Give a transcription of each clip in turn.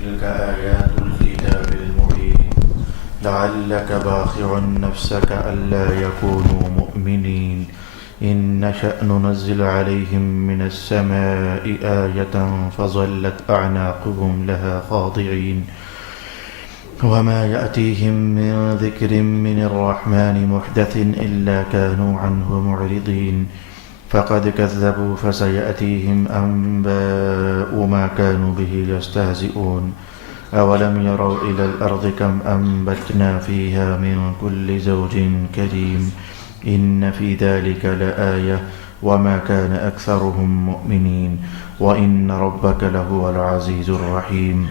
تلك آيات الكتاب المبين لعلك باخع نفسك ألا يكونوا مؤمنين إن نشأ ننزل عليهم من السماء آية فظلت أعناقهم لها خاضعين وما يأتيهم من ذكر من الرحمن محدث إلا كانوا عنه معرضين فقد كذبوا فسيأتيهم أنباء ما كانوا به يستهزئون أولم يروا إلى الأرض كم أنبتنا فيها من كل زوج كريم إن في ذلك لآية وما كان أكثرهم مؤمنين وإن ربك لهو العزيز الرحيم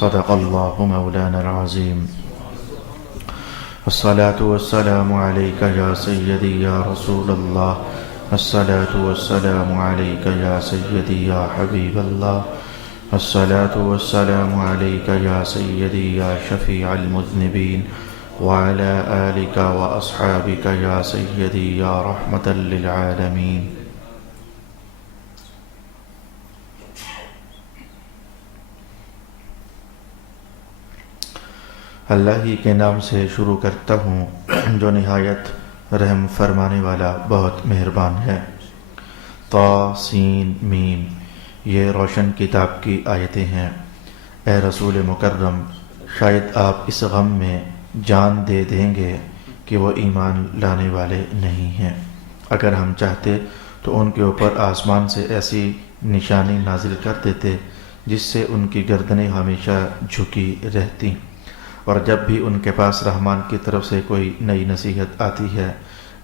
صدق الله مولانا العظيم الصلاة والسلام عليك يا سيدي يا رسول الله الصلاة والسلام عليك يا سيدي يا حبيب الله الصلاة والسلام عليك يا سيدي يا شفيع المذنبين وعلى آلك وأصحابك يا سيدي يا رحمة للعالمين اللہ ہی کے نام سے شروع کرتا ہوں جو نہایت رحم فرمانے والا بہت مہربان ہے۔ طا سین میم، یہ روشن کتاب کی آیتیں ہیں۔ اے رسول مکرم، شاید آپ اس غم میں جان دے دیں گے کہ وہ ایمان لانے والے نہیں ہیں۔ اگر ہم چاہتے تو ان کے اوپر آسمان سے ایسی نشانی نازل کر دیتے جس سے ان کی گردنیں ہمیشہ جھکی رہتی، اور جب بھی ان کے پاس رحمان کی طرف سے کوئی نئی نصیحت آتی ہے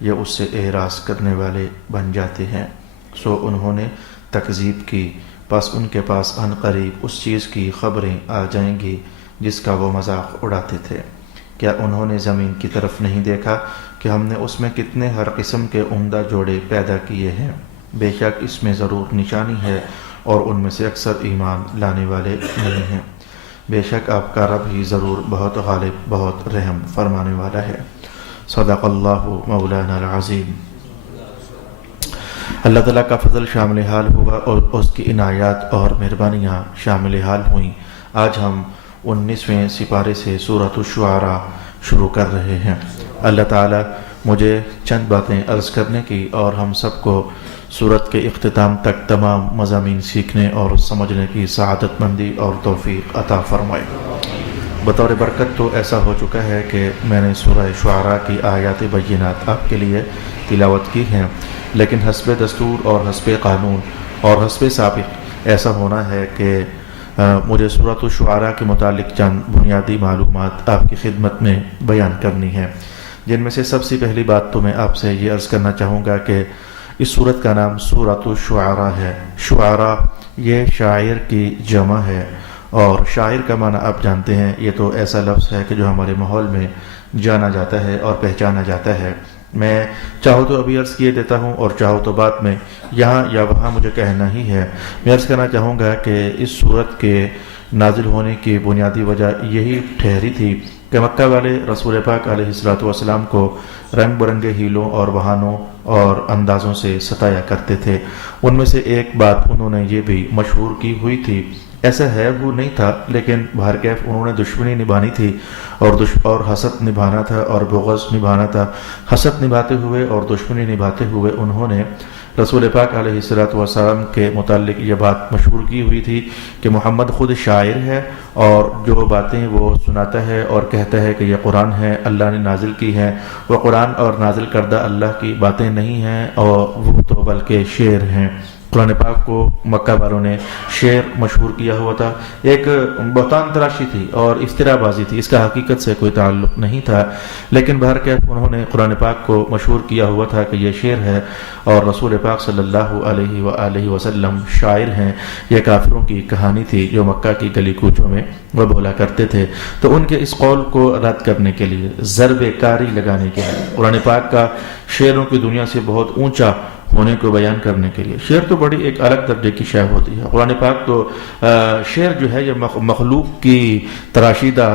یہ اس سے اعراض کرنے والے بن جاتے ہیں۔ سو انہوں نے تکذیب کی، پس ان کے پاس عن قریب اس چیز کی خبریں آ جائیں گی جس کا وہ مذاق اڑاتے تھے۔ کیا انہوں نے زمین کی طرف نہیں دیکھا کہ ہم نے اس میں کتنے ہر قسم کے عمدہ جوڑے پیدا کیے ہیں؟ بے شک اس میں ضرور نشانی ہے اور ان میں سے اکثر ایمان لانے والے نہیں ہیں۔ بے شک آپ کا رب ہی ضرور بہت غالب، بہت رحم فرمانے والا ہے۔ صدق اللہ مولانا العظیم۔ اللہ تعالیٰ کا فضل شامل حال ہوا اور اس کی عنایات اور مہربانیاں شامل حال ہوئیں۔ آج ہم 19ویں سپارے سے سورۃ الشعراء شروع کر رہے ہیں۔ اللہ تعالیٰ مجھے چند باتیں عرض کرنے کی اور ہم سب کو سورت کے اختتام تک تمام مضامین سیکھنے اور سمجھنے کی سعادت مندی اور توفیق عطا فرمائے۔ بطور برکت تو ایسا ہو چکا ہے کہ میں نے سورہ شعراء کی آیات بینات آپ کے لیے تلاوت کی ہیں، لیکن حسب دستور اور حسب قانون اور حسب سابق ایسا ہونا ہے کہ مجھے سورۃ الشعراء کے متعلق چند بنیادی معلومات آپ کی خدمت میں بیان کرنی ہے، جن میں سے سب سے پہلی بات تو میں آپ سے یہ عرض کرنا چاہوں گا کہ اس سورت کا نام سورۃ الشعراء ہے۔ شعراء یہ شاعر کی جمع ہے، اور شاعر کا معنی آپ جانتے ہیں، یہ تو ایسا لفظ ہے کہ جو ہمارے ماحول میں جانا جاتا ہے اور پہچانا جاتا ہے۔ میں چاہو تو ابھی عرض کیے دیتا ہوں اور چاہو تو بعد میں یہاں یا وہاں مجھے کہنا ہی ہے۔ میں عرض کرنا چاہوں گا کہ اس سورت کے نازل ہونے کی بنیادی وجہ یہی ٹھہری تھی کہ مکہ والے رسول پاک علیہ السلام کو رنگ برنگے ہیلوں اور بہانوں اور اندازوں سے ستایا کرتے تھے۔ ان میں سے ایک بات انہوں نے یہ بھی مشہور کی ہوئی تھی، ایسا ہے وہ نہیں تھا لیکن بہرکیف انہوں نے دشمنی نبھانی تھی اور حسد نبھانا تھا اور بغض نبھانا تھا۔ حسد نبھاتے ہوئے اور دشمنی نبھاتے ہوئے انہوں نے رسول پاک علیہ السلام کے متعلق یہ بات مشہور کی ہوئی تھی کہ محمد خود شاعر ہے اور جو باتیں وہ سناتا ہے اور کہتا ہے کہ یہ قرآن ہے، اللہ نے نازل کی ہے، وہ قرآن اور نازل کردہ اللہ کی باتیں نہیں ہیں اور وہ تو بلکہ شعر ہیں۔ قرآن پاک کو مکہ والوں نے شعر مشہور کیا ہوا تھا۔ ایک بہتان تراشی تھی اور افترا بازی تھی، اس کا حقیقت سے کوئی تعلق نہیں تھا، لیکن بہرکیف انہوں نے قرآن پاک کو مشہور کیا ہوا تھا کہ یہ شعر ہے اور رسول پاک صلی اللہ علیہ وآلہ وسلم شاعر ہیں۔ یہ کافروں کی کہانی تھی جو مکہ کی گلی کوچوں میں وہ بولا کرتے تھے۔ تو ان کے اس قول کو رد کرنے کے لیے، ضرب کاری لگانے کے لیے، قرآن پاک کا شعروں کی دنیا سے بہت اونچا ہونے کو بیان کرنے کے لیے۔ شعر تو بڑی ایک الگ درجے کی شے ہوتی ہے۔ قرآن پاک تو شعر جو ہے یہ مخلوق کی تراشیدہ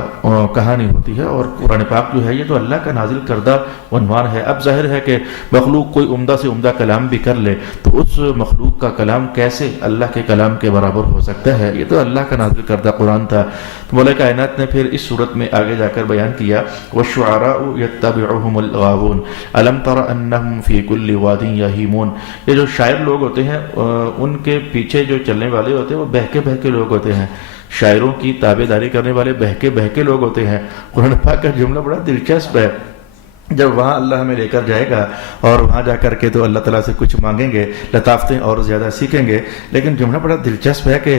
کہانی ہوتی ہے، اور قرآن پاک جو ہے یہ تو اللہ کا نازل کردہ عنوان ہے۔ اب ظاہر ہے کہ مخلوق کوئی عمدہ سے عمدہ کلام بھی کر لے تو اس مخلوق کا کلام کیسے اللہ کے کلام کے برابر ہو سکتا ہے؟ یہ تو اللہ کا نازل کردہ قرآن تھا۔ تو مولا کائنات نے پھر اس صورت میں آگے جا کر بیان کیا وَالشُّعَرَاءُ يَتَّبِعُهُمُ الْغَاوُونَ أَلَمْ تَرَ أَنَّهُمْ فِي كُلِّ وَادٍ يَهِيمُونَ۔ یہ جو شاعر لوگ ہوتے ہیں ان کے پیچھے جو چلنے والے ہوتے ہیں وہ بہکے بہکے لوگ ہوتے ہیں، شاعروں کی تابع داری کرنے والے بہکے بہکے لوگ ہوتے ہیں۔ قرآن پاک کا جملہ بڑا دلچسپ ہے۔ جب وہاں اللہ ہمیں لے کر جائے گا اور وہاں جا کر کے تو اللہ تعالیٰ سے کچھ مانگیں گے، لطافتیں اور زیادہ سیکھیں گے، لیکن جملہ بڑا دلچسپ ہے کہ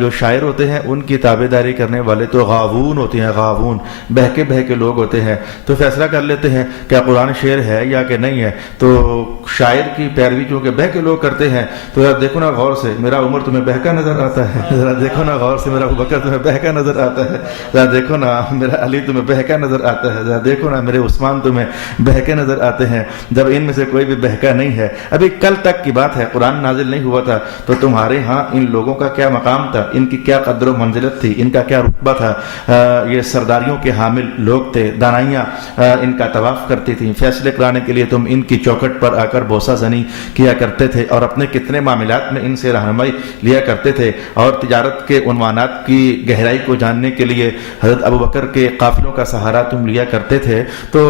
جو شاعر ہوتے ہیں ان کی تابع داری کرنے والے تو غاوون ہوتے ہیں، غاوون بہکے بہکے لوگ ہوتے ہیں۔ تو فیصلہ کر لیتے ہیں کیا قرآن شعر ہے یا کہ نہیں ہے، تو شاعر کی پیروی چونکہ بہکے لوگ کرتے ہیں تو ذرا دیکھو نا غور سے، میرا عمر تمہیں بہکا نظر آتا ہے، ذرا دیکھو نا غور سے، میرا ابوبکر تمہیں بہکا نظر آتا ہے، ذرا دیکھو نا میرا علی تمہیں بہکا نظر آتا ہے، ذرا دیکھو نا میرے عثمان تمہیں بہکے نظر آتے ہیں، جب ان میں سے کوئی بھی بہکا نہیں ہے۔ ابھی کل تک کی بات ہے، قرآن نازل نہیں ہوا تھا تو تمہارے ہاں ان لوگوں کا کیا مقام تھا، ان کی کیا قدر و منزلت تھی، ان کا کیا رتبہ تھا۔ یہ سرداریوں کے حامل لوگ تھے، دانائیاں ان کا طواف کرتی تھیں، فیصلے کرانے کے لیے تم ان کی چوکھٹ پر آ کر بوسہ زنی کیا کرتے تھے اور اپنے کتنے معاملات میں ان سے رہنمائی لیا کرتے تھے، اور تجارت کے عنوانات کی گہرائی کو جاننے کے لیے حضرت ابوبکر کے قافلوں کا سہارا تم لیا کرتے تھے۔ تو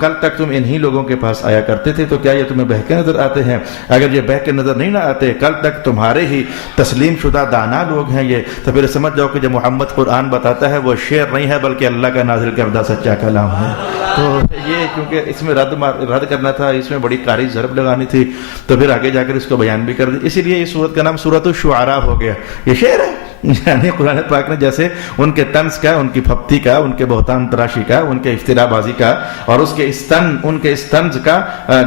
کل تک تم انہی لوگوں کے پاس آیا کرتے تھے، تو کیا یہ تمہیں بہکے نظر آتے ہیں؟ اگر یہ بہکے نظر نہیں نہ آتے، کل تک تمہارے ہی تسلیم شدہ دانا لوگ ہیں یہ، تو پھر سمجھ جاؤ کہ جو محمد قرآن بتاتا ہے وہ شعر نہیں ہے بلکہ اللہ کا نازل کردہ سچا کلام ہے۔ تو یہ کیونکہ اس میں رد کرنا تھا، اس میں بڑی قاری ضرب لگانی تھی، تو پھر آگے جا کر اس کو بیان بھی کر دی، اسی لیے اس سورت کا نام سورۃ الشعراء ہو گیا۔ یہ شعر ہے، یعنی قرآن پاک نے جیسے ان کے طنز کا، ان کی پھپتی کا، ان کے بہتان تراشی کا، ان کے افتراء بازی کا اور ان کے اس طنز کا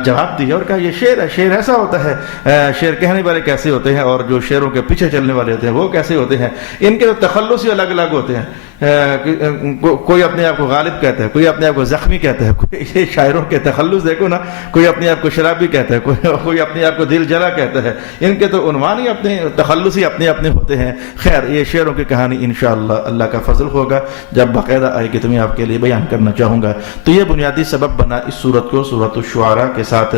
جواب دیا اور کہا یہ شعر ہے۔ شعر ایسا ہوتا ہے، شعر کہنے والے کیسے ہوتے ہیں اور جو شعروں کے پیچھے چلنے والے ہوتے ہیں وہ کیسے ہوتے ہیں، ان کے تخلص ہی الگ الگ ہوتے ہیں۔ کوئی اپنے آپ کو غالب کہتا ہے، کوئی اپنے آپ کو زخمی کہتا ہے، کوئی شاعروں کے تخلص دیکھو نا، کوئی اپنے آپ کو شرابی کہتا ہے، کوئی اپنے آپ کو دل جلا کہتا ہے، ان کے تو عنوان ہی اپنے تخلص ہی اپنے اپنے ہوتے ہیں۔ خیر یہ شعروں کی کہانی انشاءاللہ اللہ کا فضل ہوگا جب باقاعدہ آئے گی تو میں آپ کے لیے بیان کرنا چاہوں گا۔ تو یہ بنیادی سبب بنا اس سورت کو سورۃ الشعراء کے ساتھ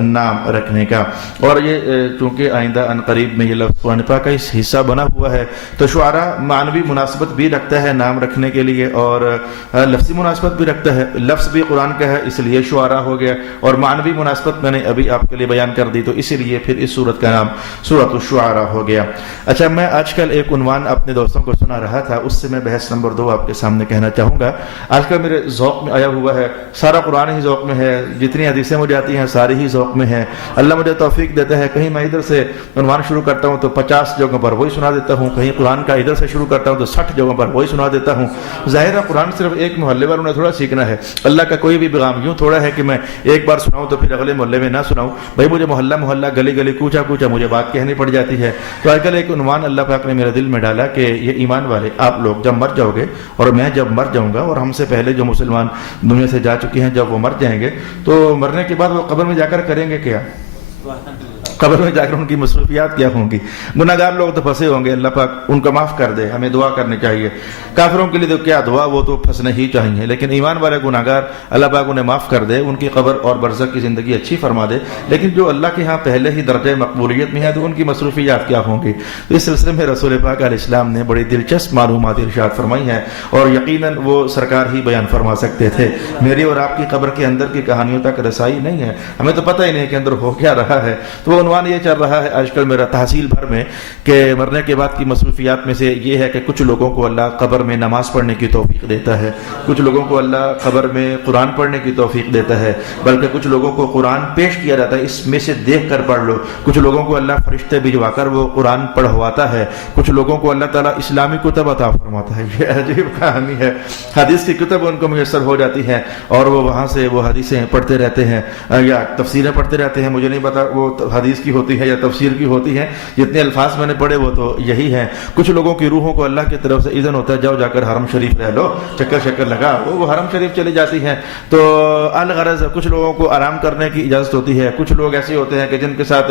نام رکھنے کا، اور یہ چونکہ آئندہ ان قریب میں یہ لفظ قرآن پاک کا اس حصہ بنا ہوا ہے تو شعراء معنوی مناسبت بھی رکھتا ہے نام رکھنے کے لیے اور لفظی مناسبت بھی رکھتا ہے۔ لفظ بھی قرآن کا ہے اس لیے شعراء ہو گیا، اور معنوی مناسبت میں نے ابھی آپ کے لیے بیان کر دی تو اسی لیے پھر اس سورت کا نام سورۃ الشعراء ہو گیا۔ اچھا، میں آج کل ایک عنوان اپنے دوستوں کو سنا رہا تھا، اس سے میں بحث نمبر 2 آپ کے سامنے کہنا چاہوں گا۔ آج کل میرے ذوق میں آیا ہوا ہے، سارا قرآن ہی ذوق میں ہے، جتنی حدیثیں مجھے آتی ہیں ساری ہی ذوق میں ہیں۔ اللہ مجھے توفیق دیتا ہے، کہیں میں ادھر سے عنوان شروع کرتا ہوں تو 50 جگہوں پر وہی سنا دیتا ہوں، کہیں قرآن کا ادھر سے شروع کرتا ہوں تو 60 جگہوں پر وہی سنا دیتا ہوں۔ ظاہر ہے قرآن صرف ایک محلے والوں نے تھوڑا سیکھنا ہے، اللہ کا کوئی بھی پیغام یوں تھوڑا ہے کہ میں ایک بار سناؤں تو پھر اگلے محلے میں نہ سناؤں، بھائی مجھے محلہ محلہ گلی گلی کوچا کوچا مجھے بات کہنی پڑ جاتی ہے۔ تو آج کل ایک عنوان اللہ پاک نے میرے دل میں ڈالا کہ یہ ایمان والے آپ لوگ جب مر جاؤ گے اور میں جب مر جاؤں گا اور ہم سے پہلے جو مسلمان دنیا سے جا چکے ہیں جب وہ مر جائیں گے تو مرنے کے بعد وہ قبر میں جا کر کریں گے کیا؟ قبر میں جا کر ان کی مصروفیات کیا ہوں گی؟ گناہگار لوگ تو پھنسے ہوں گے، اللہ پاک ان کو معاف کر دے، ہمیں دعا کرنی چاہیے۔ کافروں کے لیے تو کیا دعا، وہ تو پھنسنے ہی چاہیے، لیکن ایمان والے گناہگار اللہ پاک انہیں معاف کر دے، ان کی قبر اور برزخ کی زندگی اچھی فرما دے۔ لیکن جو اللہ کے ہاں پہلے ہی درجہ مقبولیت میں ہے تو ان کی مصروفیات کیا ہوں گی؟ تو اس سلسلے میں رسول پاک علیہ السلام نے بڑی دلچسپ معلومات ارشاد فرمائی ہیں، اور یقیناً وہ سرکار ہی بیان فرما سکتے تھے۔ میری اور آپ کی قبر کے اندر کی کہانیوں تک رسائی نہیں ہے، ہمیں تو پتہ ہی نہیں کہ اندر ہو کیا رہا ہے۔ تو عنوان یہ چل رہا ہے آج کل میرا تحصیل بھر میں کہ مرنے کے بعد کی مصروفیات میں سے یہ ہے کہ کچھ لوگوں کو اللہ قبر میں نماز پڑھنے کی توفیق دیتا ہے، کچھ لوگوں کو اللہ قبر میں قرآن پڑھنے کی توفیق دیتا ہے، بلکہ کچھ لوگوں کو قرآن پیش کیا جاتا ہے، اس میں سے دیکھ کر پڑھ لو، کچھ لوگوں کو اللہ فرشتے بھجوا کر وہ قرآن پڑھواتا ہے، کچھ لوگوں کو اللہ تعالیٰ اسلامی کتب عطا فرماتا ہے۔ یہ عجیب کہانی ہے، حدیث کی کتب ان کو میسر ہو جاتی ہیں اور وہ وہاں سے وہ حدیثیں پڑھتے رہتے ہیں یا تفسیریں پڑھتے رہتے ہیں، مجھے نہیں پتا وہ حدیث کی ہوتی ہے یا تفسیر کی ہوتی ہیں. جتنے الفاظ میں نے پڑھے وہ تو یہی ہیں. کچھ لوگوں کی روحوں کو اللہ کی طرف سے اذن ہوتا ہے جاؤ جا کر حرم شریف رہ لو, چکر شکر لگا, وہ حرم شریف چلی جاتی ہیں. تو الغرض کچھ لوگوں کو آرام کرنے کی اجازت ہوتی ہے. کچھ لوگ ایسے ہوتے ہیں کہ جن کے ساتھ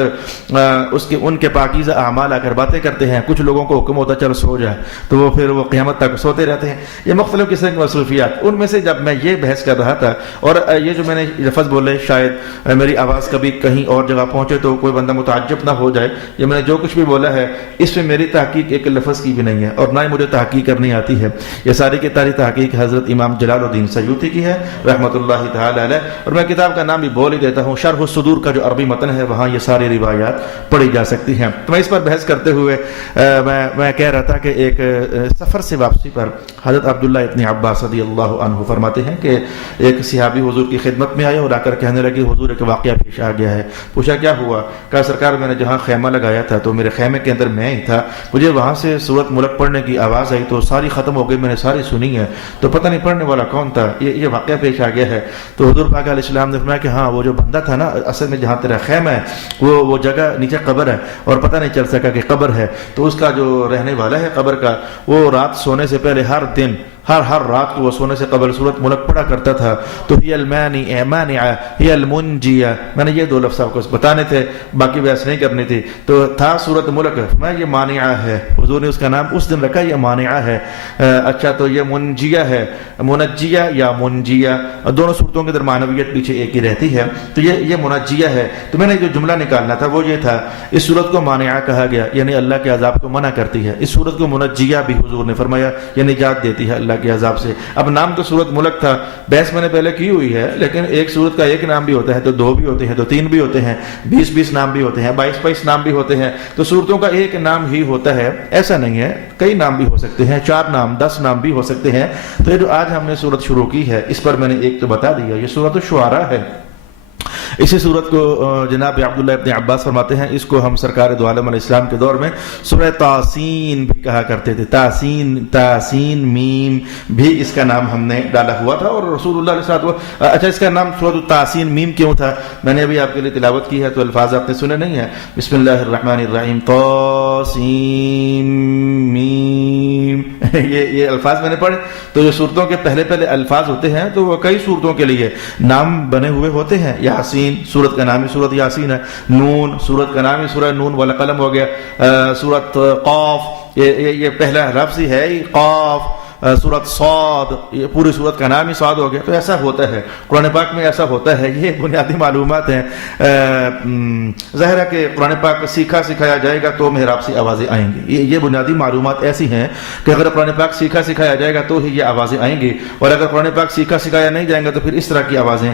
ان کے پاکیزہ اعمال آ کر باتیں کرتے ہیں. کچھ لوگوں کو حکم ہوتا ہے چلو سو جائے, تو وہ پھر وہ قیامت تک سوتے رہتے ہیں. یہ مختلف قسم کی مصروفیات. ان میں سے جب میں یہ بحث کر رہا تھا, اور یہ جو میں نے لفظ بولے شاید میری آواز کبھی کہیں اور جگہ پہنچے تو کوئی بندہ متعجب نہ ہو جائے, یہ میں نے جو کچھ بھی بولا ہے اس میں میری تحقیق ایک لفظ کی بھی نہیں ہے, اور نہ ہی مجھے تحقیق کرنی آتی ہے. یہ ساری کی ساری تحقیق حضرت امام جلال الدین سیوطی کی ہے رحمۃ اللہ تعالی علیہ. اور میں کتاب کا نام بھی بول ہی دیتا ہوں, شرح الصدور کا جو عربی متن ہے وہاں یہ ساری روایات پڑھی جا سکتی ہیں. تو میں اس پر بحث کرتے ہوئے میں کہہ رہا تھا کہ ایک سفر سے واپسی پر حضرت عبداللہ ابن عباس رضی اللہ عنہ فرماتے ہیں کہ ایک صحابی حضور کی خدمت میں آئے اور آ کر کہنے لگے حضور ایک واقعہ پیش آ گیا ہے. پوچھا کیا ہوا؟ کہا سرکار میں نے جہاں خیمہ لگایا تھا تو میرے خیمے کے اندر میں ہی تھا, مجھے وہاں سے سورت ملک پڑھنے کی آواز آئی تو ساری ختم ہو گئی, میں نے ساری سنی ہے تو پتہ نہیں پڑھنے والا کون تھا, یہ واقعہ پیش آ گیا ہے. تو حضور پاک علیہ السلام نے فرمایا کہ ہاں وہ جو بندہ تھا نا, اصل میں جہاں تیرا خیمہ ہے وہ جگہ نیچے قبر ہے اور پتہ نہیں چل سکا کہ قبر ہے. تو اس کا جو رہنے والا ہے قبر کا, وہ رات سونے سے پہلے ہر دن ہر رات کو وہ سونے سے قبل سورت ملک پڑھا کرتا تھا. تو ہی المانعہ ہی المنجیہ, میں نے یہ دو لفظ آپ کو بتانے تھے, باقی بحث نہیں کرنی تھی. تو تھا سورت ملک, میں یہ مانعہ ہے, حضور نے اس کا نام اس دن رکھا, یہ مانعہ ہے. اچھا تو یہ منجیہ ہے, منجیہ یا منجیہ, دونوں صورتوں کے در معنویت پیچھے ایک ہی رہتی ہے. تو یہ منجیہ ہے. تو میں نے جو جملہ نکالنا تھا وہ یہ تھا, اس صورت کو مانعہ کہا گیا یعنی اللہ کے عذاب کو منع کرتی ہے. اس صورت کو منجیہ بھی حضور نے فرمایا یعنی نجات دیتی ہے اللہ کے عذاب سے. اب نام تو سورت ملک تھا, بحث میں نے پہلے کی ہوئی ہے, لیکن ایک سورت کا ایک نام بھی ہوتا ہے تو دو بھی ہوتے ہیں تو تین بھی ہوتے ہیں, 20 نام بھی ہوتے ہیں, 22 نام بھی ہوتے ہیں. تو صورتوں کا ایک نام ہی ہوتا ہے, ایسا نہیں ہے, کئی نام بھی ہو سکتے ہیں, 4 نام 10 نام بھی ہو سکتے ہیں. تو یہ جو آج ہم نے سورت شروع کی ہے اس پر میں نے ایک تو بتا دیا, یہ سورت الشعراء ہے. اسی صورت کو جناب عبداللہ ابن عباس فرماتے ہیں اس کو ہم سرکار دو عالم علیہ السلام کے دور میں سورہ تاسین بھی کہا کرتے تھے. تاسین میم بھی اس کا نام ہم نے ڈالا ہوا تھا. اور رسول اللہ علیہ السلام, اچھا اس کا نام سورۃ التاسین میم کیوں تھا, میں نے ابھی آپ کے لیے تلاوت کی ہے تو الفاظ آپ نے سنے نہیں ہیں. بسم اللہ الرحمن الرحیم, تاسین میم, یہ الفاظ میں نے پڑھے. تو جو صورتوں کے پہلے الفاظ ہوتے ہیں تو وہ کئی صورتوں کے لیے نام بنے ہوئے ہوتے ہیں. یاسین سورت کا نام ہی سورت یاسین ہے. نون سورت کا نام ہی سورہ نون والقلم ہو گیا. سورت قاف, یہ پہلا لفظ ہی ہے قاف. سورت صاد, یہ پوری سورت کا نام ہی صاد ہو گیا. تو ایسا ہوتا ہے قرآن پاک میں, ایسا ہوتا ہے. یہ بنیادی معلومات ہیں. ظاہر ہے کہ قرآن پاک سیکھا سکھایا جائے گا تو محراب سے آوازیں آئیں گی. یہ بنیادی معلومات ایسی ہیں کہ اگر قرآن پاک سیکھا سکھایا جائے گا تو ہی یہ آوازیں آئیں گی, اور اگر قرآن پاک سیکھا سکھایا نہیں جائیں گا تو پھر اس طرح کی آوازیں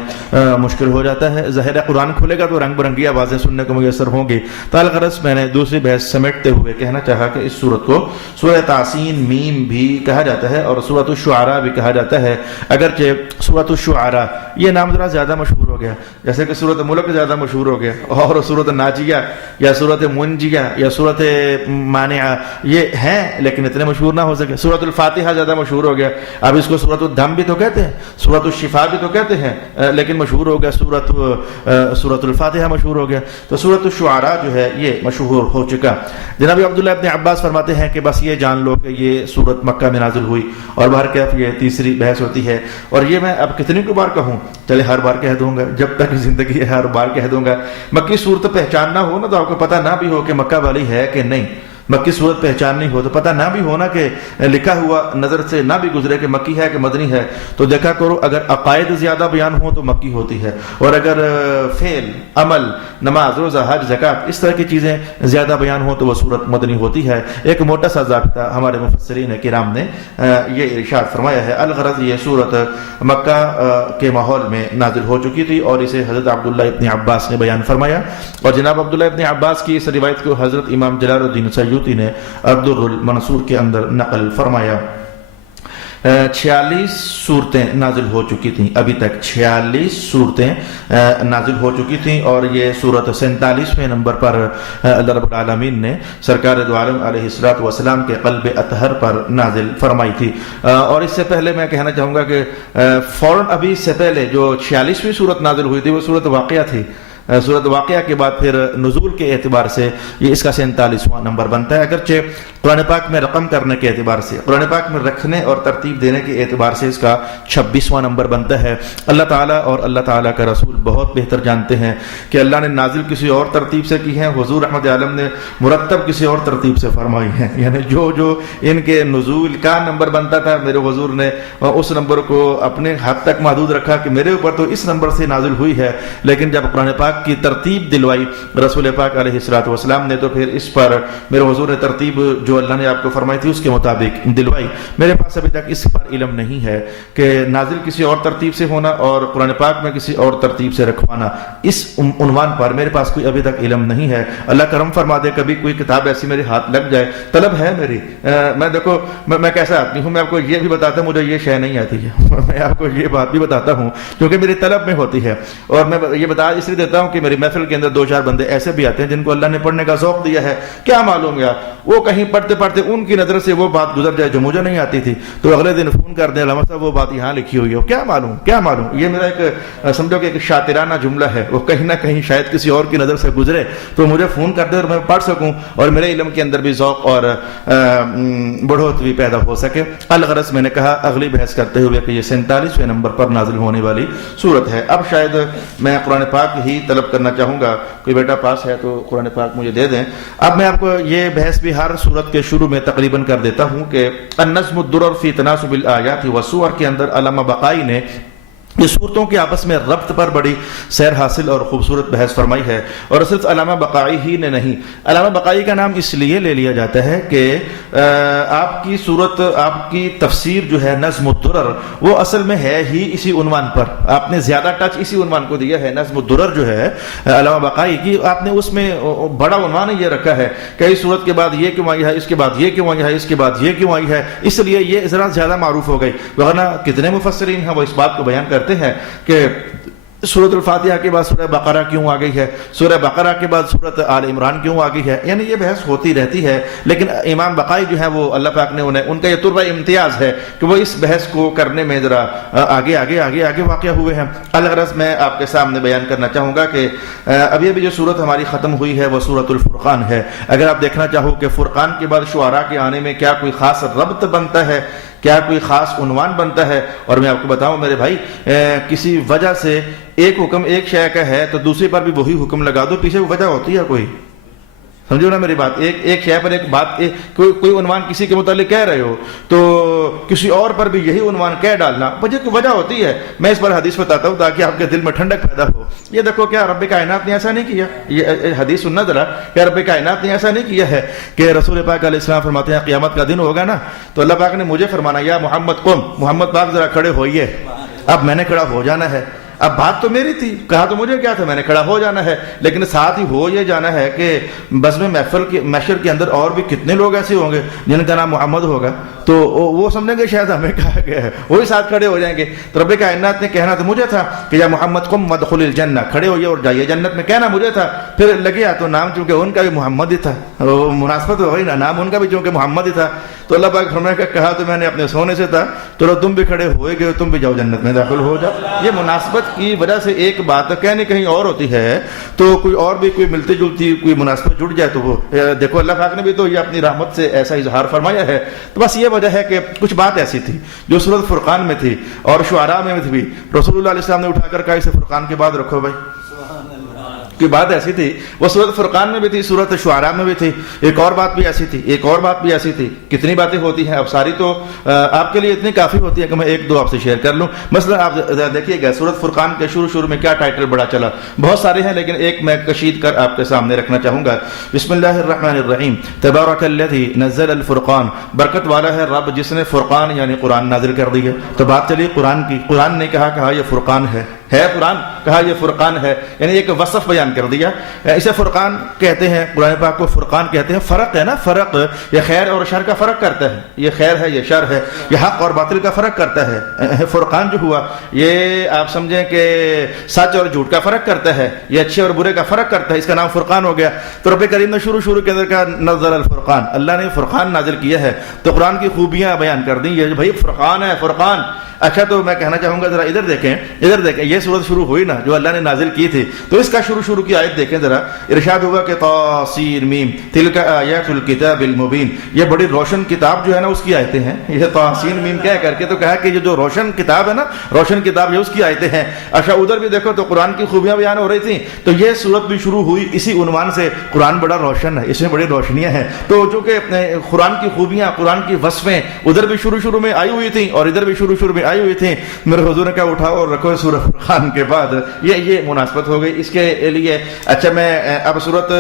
مشکل ہو جاتا ہے. ظاہر ہے قرآن کھلے گا تو رنگ برنگی آوازیں سننے کو میسر ہوں گی. الغرض میں نے دوسری بحث سمیٹتے ہوئے کہنا چاہا کہ اس سورت کو سورہ تاسین میم بھی کہا جاتا ہے اور سورۃ الشعراء بھی کہا جاتا ہے. اگرچہ سورۃ الشعراء یہ نام ذرا زیادہ مشہور ہو گیا, جیسے کہ سورۃ ملک زیادہ مشہور ہو گیا, اور سورۃ ناجیہ یا سورۃ منجیہ یا سورۃ مانعہ یہ ہیں لیکن اتنے مشہور نہ ہو سکے. سورۃ الفاتحہ زیادہ مشہور ہو گیا. اب اس کو سورۃ الدم بھی تو کہتے ہیں, سورۃ الشفاء بھی تو کہتے ہیں, لیکن مشہور ہو گیا سورۃ الفاتحہ مشہور ہو گیا. تو سورۃ الشعراء جو ہے یہ مشہور ہو چکا. جناب عبداللہ ابن عباس فرماتے ہیں کہ بس یہ جان لو کہ یہ سورت مکہ میں نازل ہوئی, اور بہر کیف یہ تیسری بحث ہوتی ہے. اور یہ میں اب کتنی کو بار کہوں, چلے ہر بار کہہ دوں گا, جب تک زندگی ہے ہر بار کہہ دوں گا. مکی صورت پہچاننا ہو نا تو آپ کو پتہ نہ بھی ہو کہ مکہ والی ہے کہ نہیں. مکی صورت پہچاننی ہو تو پتہ نہ بھی ہونا کہ لکھا ہوا نظر سے نہ بھی گزرے کہ مکی ہے کہ مدنی ہے, تو دیکھا کرو اگر عقائد زیادہ بیان ہو تو مکی ہوتی ہے, اور اگر فعل عمل نماز روزہ حج زکات اس طرح کی چیزیں زیادہ بیان ہو تو وہ صورت مدنی ہوتی ہے. ایک موٹا سا ضابطہ ہمارے مفسرین کرام نے یہ ارشاد فرمایا ہے. الغرض یہ صورت مکہ کے ماحول میں نازل ہو چکی تھی اور اسے حضرت عبداللہ ابن عباس نے بیان فرمایا. اور جناب عبداللہ ابن عباس کی اس روایت کو حضرت امام جلال الدین سیوطی نے عبد المنصور کے اندر نقل فرمایا. 46 صورتیں نازل ہو چکی تھیں, ابھی تک 46 صورتیں نازل ہو چکی تھیں, اور یہ صورت 47ویں نمبر پر اللہ رب العالمین نے سرکار دو عالم علیہ السلام کے قلب اطہر پر نازل فرمائی تھی. اور اس سے پہلے میں کہنا چاہوں گا کہ فوراً ابھی اس سے پہلے جو 46ویں صورت نازل ہوئی تھی وہ صورت واقعہ تھی. صورت واقعہ کے بعد پھر نزول کے اعتبار سے یہ اس کا 47واں نمبر بنتا ہے، اگرچہ قرآن پاک میں رقم کرنے کے اعتبار سے، قرآن پاک میں رکھنے اور ترتیب دینے کے اعتبار سے اس کا 26واں نمبر بنتا ہے۔ اللہ تعالیٰ اور اللہ تعالیٰ کا رسول بہت بہتر جانتے ہیں کہ اللہ نے نازل کسی اور ترتیب سے کی ہیں، حضور رحمت عالم نے مرتب کسی اور ترتیب سے فرمائی ہیں، یعنی جو ان کے نزول کا نمبر بنتا تھا میرے حضور نے اس نمبر کو اپنے حد تک محدود رکھا کہ میرے اوپر تو اس نمبر سے نازل ہوئی ہے، لیکن جب قرآن پاک کی ترتیب دلوائی رسول پاک علیہ الصلوۃ والسلام نے تو پھر اس پر میرے حضور نے ترتیب جو اللہ نے آپ کو فرمائی تھی اس کے مطابق دلوائی۔ میرے پاس ابھی تک اس پر علم نہیں ہے کہ نازل کسی اور ترتیب سے ہونا اور قرآن پاک میں کسی اور ترتیب سے رکھوانا، اس عنوان پر میرے پاس کوئی ابھی تک علم نہیں ہے۔ اللہ کرم فرما دے کبھی کوئی کتاب ایسی میرے ہاتھ لگ جائے، طلب ہے میری۔ میں دیکھو میں کیسا آدمی ہوں، میں آپ کو یہ بھی بتاتا ہوں مجھے یہ شے نہیں آتی ہے، میں آپ کو یہ بات بھی بتاتا ہوں کیونکہ میری طلب میں ہوتی ہے، اور میں یہ بتا اس لیے دیتا ہوں کہ میری محفل کے اندر 2-4 بندے ایسے بھی آتے ہیں جن کو اللہ نے پڑھنے کا ذوق دیا ہے، کیا معلوم یار وہ کہیں پڑھتے پڑھتے ان کی نظر سے وہ بات گزر جائے جو مجھے نہیں آتی تھی، تو اگلے دن فون کر دیں علامہ صاحب وہ بات یہاں لکھی ہوئی ہے، کیا معلوم۔ یہ میرا ایک سمجھو کہ ایک شاطرانہ جملہ ہے، وہ کہیں نہ کہیں شاید کسی اور کی نظر سے گزرے تو مجھے فون کر دے اور میں پڑھ سکوں اور میرے علم کے اندر بھی ذوق اور بڑھوتری پیدا ہو سکے۔ الغرض میں نے کہا اگلی بحث کرتے ہوئے کہ یہ 47ویں نمبر پر نازل ہونے والی صورت ہے۔ اب شاید میں قرآن پاک ہی طلب کرنا چاہوں گا، کوئی بیٹا پاس ہے تو قرآن پاک مجھے دے دیں۔ اب میں آپ کو یہ بحث بھی ہر صورت کے شروع میں تقریباً کر دیتا ہوں کہ النظم الدرر فی تناسب الآیات والسور کے اندر علامہ بقائی نے یہ صورتوں کے آپس میں ربط پر بڑی سیر حاصل اور خوبصورت بحث فرمائی ہے، اور صرف علامہ بقائی ہی نے نہیں، علامہ بقائی کا نام اس لیے لے لیا جاتا ہے کہ آپ کی صورت، آپ کی تفسیر جو ہے نظم الدرر وہ اصل میں ہے ہی اسی عنوان پر، آپ نے زیادہ ٹچ اسی عنوان کو دیا ہے۔ نظم الدرر جو ہے علامہ بقائی کی، آپ نے اس میں بڑا عنوان یہ رکھا ہے کہ اس صورت کے بعد یہ کیوں آئی ہے، اس کے بعد یہ کیوں آئی ہے، اس کے بعد یہ کیوں آئی ہے، اس لیے یہ ذرا زیادہ معروف ہو گئی، ورنہ کتنے مفسرین ہیں وہ اس بات کو بیان کرتے ہیں کہ سورۃ الفاتحہ کے بعد سورہ بقرہ کیوں آ گئی ہے، سورہ بقرہ کے بعد سورۃ آل عمران کیوں آ گئی ہے، یعنی یہ بحث ہوتی رہتی ہے، لیکن امام بقائی جو ہے وہ اللہ پاک نے ان کا یہ تربہ امتیاز ہے کہ وہ اس بحث کو کرنے میں ذرا آگے واقع ہوئے ہیں۔ الغرض میں آپ کے سامنے بیان کرنا چاہوں گا کہ ابھی جو صورت ہماری ختم ہوئی ہے وہ سورۃ الفرقان ہے۔ اگر آپ دیکھنا چاہو کہ فرقان کے بعد شعراء کے آنے میں کیا کوئی خاص ربط بنتا ہے، کیا کوئی خاص عنوان بنتا ہے، اور میں آپ کو بتاؤں میرے بھائی کسی وجہ سے ایک حکم ایک شے کا ہے تو دوسری پر بھی وہی حکم لگا دو، پیچھے وجہ ہوتی ہے کوئی، سمجھو نا میری بات، ایک شے پر ایک بات کوئی عنوان کسی کے متعلق کہہ رہے ہو تو کسی اور پر بھی یہی عنوان کہہ ڈالنا، وجہ ہوتی ہے۔ میں اس پر حدیث بتاتا ہوں تاکہ آپ کے دل میں ٹھنڈک پیدا ہو۔ یہ دیکھو کیا رب کائنات نے ایسا نہیں کیا، یہ حدیث سننا ذرا، کیا رب کائنات نے ایسا نہیں کیا ہے کہ رسول پاک علیہ السلام فرماتے ہیں قیامت کا دن ہوگا نا تو اللہ پاک نے مجھے فرمانا یا محمد قم، محمد پاک ذرا کھڑے ہوئیے، اب میں نے کھڑا ہو جانا ہے۔ اب بات تو میری تھی، کہا تو مجھے کیا تھا، میں نے کھڑا ہو جانا ہے، لیکن ساتھ ہی ہو یہ جانا ہے کہ بزم محشر کے اندر اور بھی کتنے لوگ ایسے ہوں گے جن کا نام محمد ہوگا، تو وہ سمجھیں گے شاید ہمیں کہا گیا ہے، وہی ساتھ کھڑے ہو جائیں گے۔ تو رب کائنات نے کہنا تو مجھے تھا کہ یا محمد قم مدخل الجنہ، کھڑے ہوئے اور جائیے جنت میں، کہنا مجھے تھا، پھر لگیا تو نام چونکہ ان کا بھی محمد ہی تھا، وہ مناسبت ہو گئی نا، نام ان کا بھی چونکہ محمد ہی تھا، تو اللہ پاک فرمائے کہ کہا تو میں نے اپنے سونے سے تھا، چلو تم بھی کھڑے ہوئے گئے، تم بھی جاؤ جنت میں داخل ہو جاؤ۔ یہ مناسبت کی وجہ سے ایک بات کہنے کہیں اور ہوتی ہے تو کوئی اور بھی کوئی ملتی جلتی کوئی مناسبت جڑ جائے تو وہ دیکھو اللہ پاک نے بھی تو یہ اپنی رحمت سے ایسا اظہار فرمایا ہے۔ تو بس یہ وجہ ہے کہ کچھ بات ایسی تھی جو سورۃ فرقان میں تھی اور شعراء میں بھی رسول اللہ علیہ السلام نے اٹھا کر کہا اسے فرقان کے بعد رکھو بھائی، کی بات ایسی تھی، وہ سورۃ فرقان میں بھی تھی، سورۃ شعراء میں بھی تھی، ایک اور بات بھی ایسی تھی، کتنی باتیں ہوتی ہیں، اب ساری تو آپ کے لیے اتنی کافی ہوتی ہے کہ میں ایک دو آپ سے شیئر کر لوں۔ مثلا آپ دیکھیے گا سورۃ فرقان کے شروع میں کیا ٹائٹل بڑا چلا، بہت سارے ہیں لیکن ایک میں کشید کر آپ کے سامنے رکھنا چاہوں گا۔ بسم اللہ الرحمن الرحیم، تبارک الذی نزل الفرقان، برکت والا ہے رب جس نے فرقان یعنی قرآن نازل کر دی ہے۔ تو بات چلی قرآن کی، قرآن نے کہا یہ فرقان ہے قرآن، کہا یہ فرقان ہے، یعنی ایک وصف بیان کر دیا۔ اسے فرقان کہتے ہیں، قرآن پاک کو فرقان کہتے ہیں، فرق ہے نا، فرق یہ خیر اور شر کا فرق کرتا ہے، یہ خیر ہے یہ شر ہے، یہ حق اور باطل کا فرق کرتا ہے۔ فرقان جو ہوا یہ آپ سمجھیں کہ سچ اور جھوٹ کا فرق کرتا ہے، یہ اچھے اور برے کا فرق کرتا ہے، اس کا نام فرقان ہو گیا۔ تو رب کریم نے شروع کے اندر کہا نزل الفرقان، اللہ نے فرقان نازل کیا ہے، تو قرآن کی خوبیاں بیان کر دیں، یہ بھائی فرقان ہے، فرقان اچھا تو میں کہنا چاہوں گا ذرا ادھر دیکھیں یہ صورت شروع ہوئی نا جو اللہ نے نازل کی تھی، تو اس کا شروع کی آیت دیکھیں ذرا. ارشاد ہوا کہ طاسین میم تلک آیات الکتاب المبین، یہ بڑی روشن کتاب جو ہے نا اس کی آیتیں ہیں. یہ طاسین میم کہہ کر کے تو کہا کہ یہ جو روشن کتاب ہے نا، روشن کتاب یہ اس کی آیتیں ہیں. اچھا ادھر بھی دیکھو تو قرآن کی خوبیاں بیان ہو رہی تھیں، تو یہ صورت بھی شروع ہوئی اسی عنوان سے، قرآن بڑا روشن ہے، اس میں بڑی روشنیاں ہیں. تو چونکہ قرآن کی خوبیاں، قرآن کی وصفیں ادھر بھی شروع میں آئی ہوئی تھیں اور ادھر بھی شروع میں آئی ہوئی تھیں، میرے حضور نے کہا اٹھاؤ اور رکھو سورہ فرقان کے بعد. یہ مناسبت ہو گئی اس کے لیے. اچھا میں اب سورت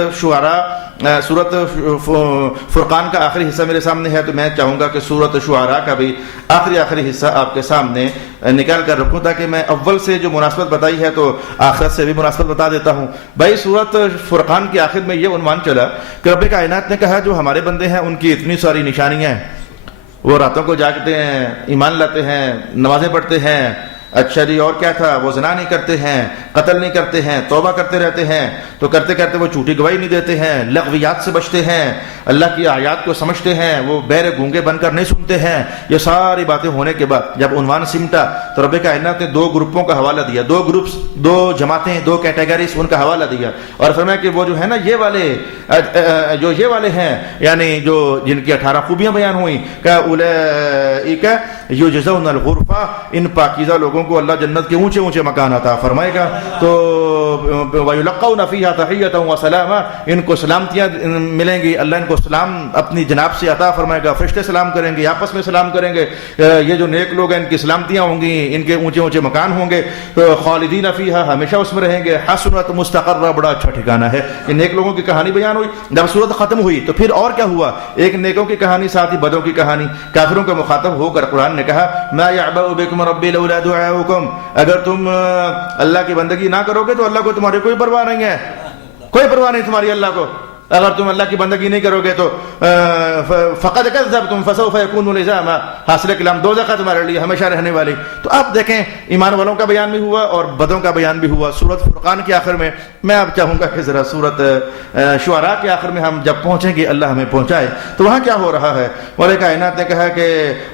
فرقان کا آخری حصہ میرے سامنے ہے، تو میں چاہوں گا کہ سورت شعراء کا بھی آخری حصہ آپ کے سامنے نکال کر رکھوں، تاکہ میں اول سے جو مناسبت بتائی ہے تو آخرت سے بھی مناسبت بتا دیتا ہوں. بھائی سورت فرقان کے آخر میں یہ عنوان چلا کہ رب کائنات نے کہا جو ہمارے بندے ہیں ان کی اتنی ساری نشانیاں ہیں، وہ راتوں کو جاگتے ہیں، ایمان لاتے ہیں، نمازیں پڑھتے ہیں. اچھا جی اور کیا تھا؟ وہ زنا نہیں کرتے ہیں، قتل نہیں کرتے ہیں، توبہ کرتے رہتے ہیں. تو کرتے کرتے وہ جھوٹی گواہی نہیں دیتے ہیں، لغویات سے بچتے ہیں، اللہ کی آیات کو سمجھتے ہیں، وہ بہرے گونگے بن کر نہیں سنتے ہیں. یہ ساری باتیں ہونے کے بعد جب عنوان سمٹا تو رب کائنات نے 2 گروپوں کا حوالہ دیا، 2 گروپس، 2 جماعتیں، 2 کیٹیگریز، ان کا حوالہ دیا اور فرمایا کہ وہ جو ہے نا یہ والے ہیں، یعنی جو جن کی 18 خوبیاں بیان ہوئیں، کہ اولئک یجزون الغرفہ، ان پاکیزہ لوگوں کو اللہ جنت کے اونچے مکان عطا فرمائے گا. تو وَيُلَقَّوْنَ فِيهَا تَحِيَّةً وَسَلَامًا، ان کو سلامتیاں ملیں گی، اللہ ان کو سلام اپنی جناب سے عطا فرمائے گا. فرشتے سلام کریں گے، آپس میں سلام کریں گے. یہ جو نیک لوگ ہیں ان کی سلامتیاں ہوں گی، ان کے اونچے مکان ہوں گے. خالدین فیہا، ہمیشہ اس میں رہیں گے. حسنت مستقرہ، بڑا اچھا ٹھکانہ ہے. یہ نیک لوگوں کی کہانی بیان ہوئی. جب صورت ختم ہوئی تو پھر اور کیا ہوا؟ ایک نیکوں کی کہانی، ساتھ ہی بدوں کی کہانی. کافروں کا مخاطب ہو کر قرآن نے کہا ما یعبأ بکم ربی لولا دعاؤکم، اگر تم اللہ کی بندگی نہ کرو گے تو اللہ کو تمہاری کوئی پرواہ نہیں ہے، کوئی پرواہ نہیں تمہاری اللہ کو. اگر تم اللہ کی بندگی نہیں کرو گے تو فقد کذبتم فسوف یکون لزاما، حاصل کلام دوزخ ہے تمہارے لیے ہمیشہ رہنے والی. تو آپ دیکھیں ایمان والوں کا بیان بھی ہوا اور بدوں کا بیان بھی ہوا. سورت فرقان کے آخر میں میں اب چاہوں گا کہ ذرا سورت شعراء کے آخر میں ہم جب پہنچیں گے، اللہ ہمیں پہنچائے، تو وہاں کیا ہو رہا ہے؟ مولا کائنات نے کہا کہ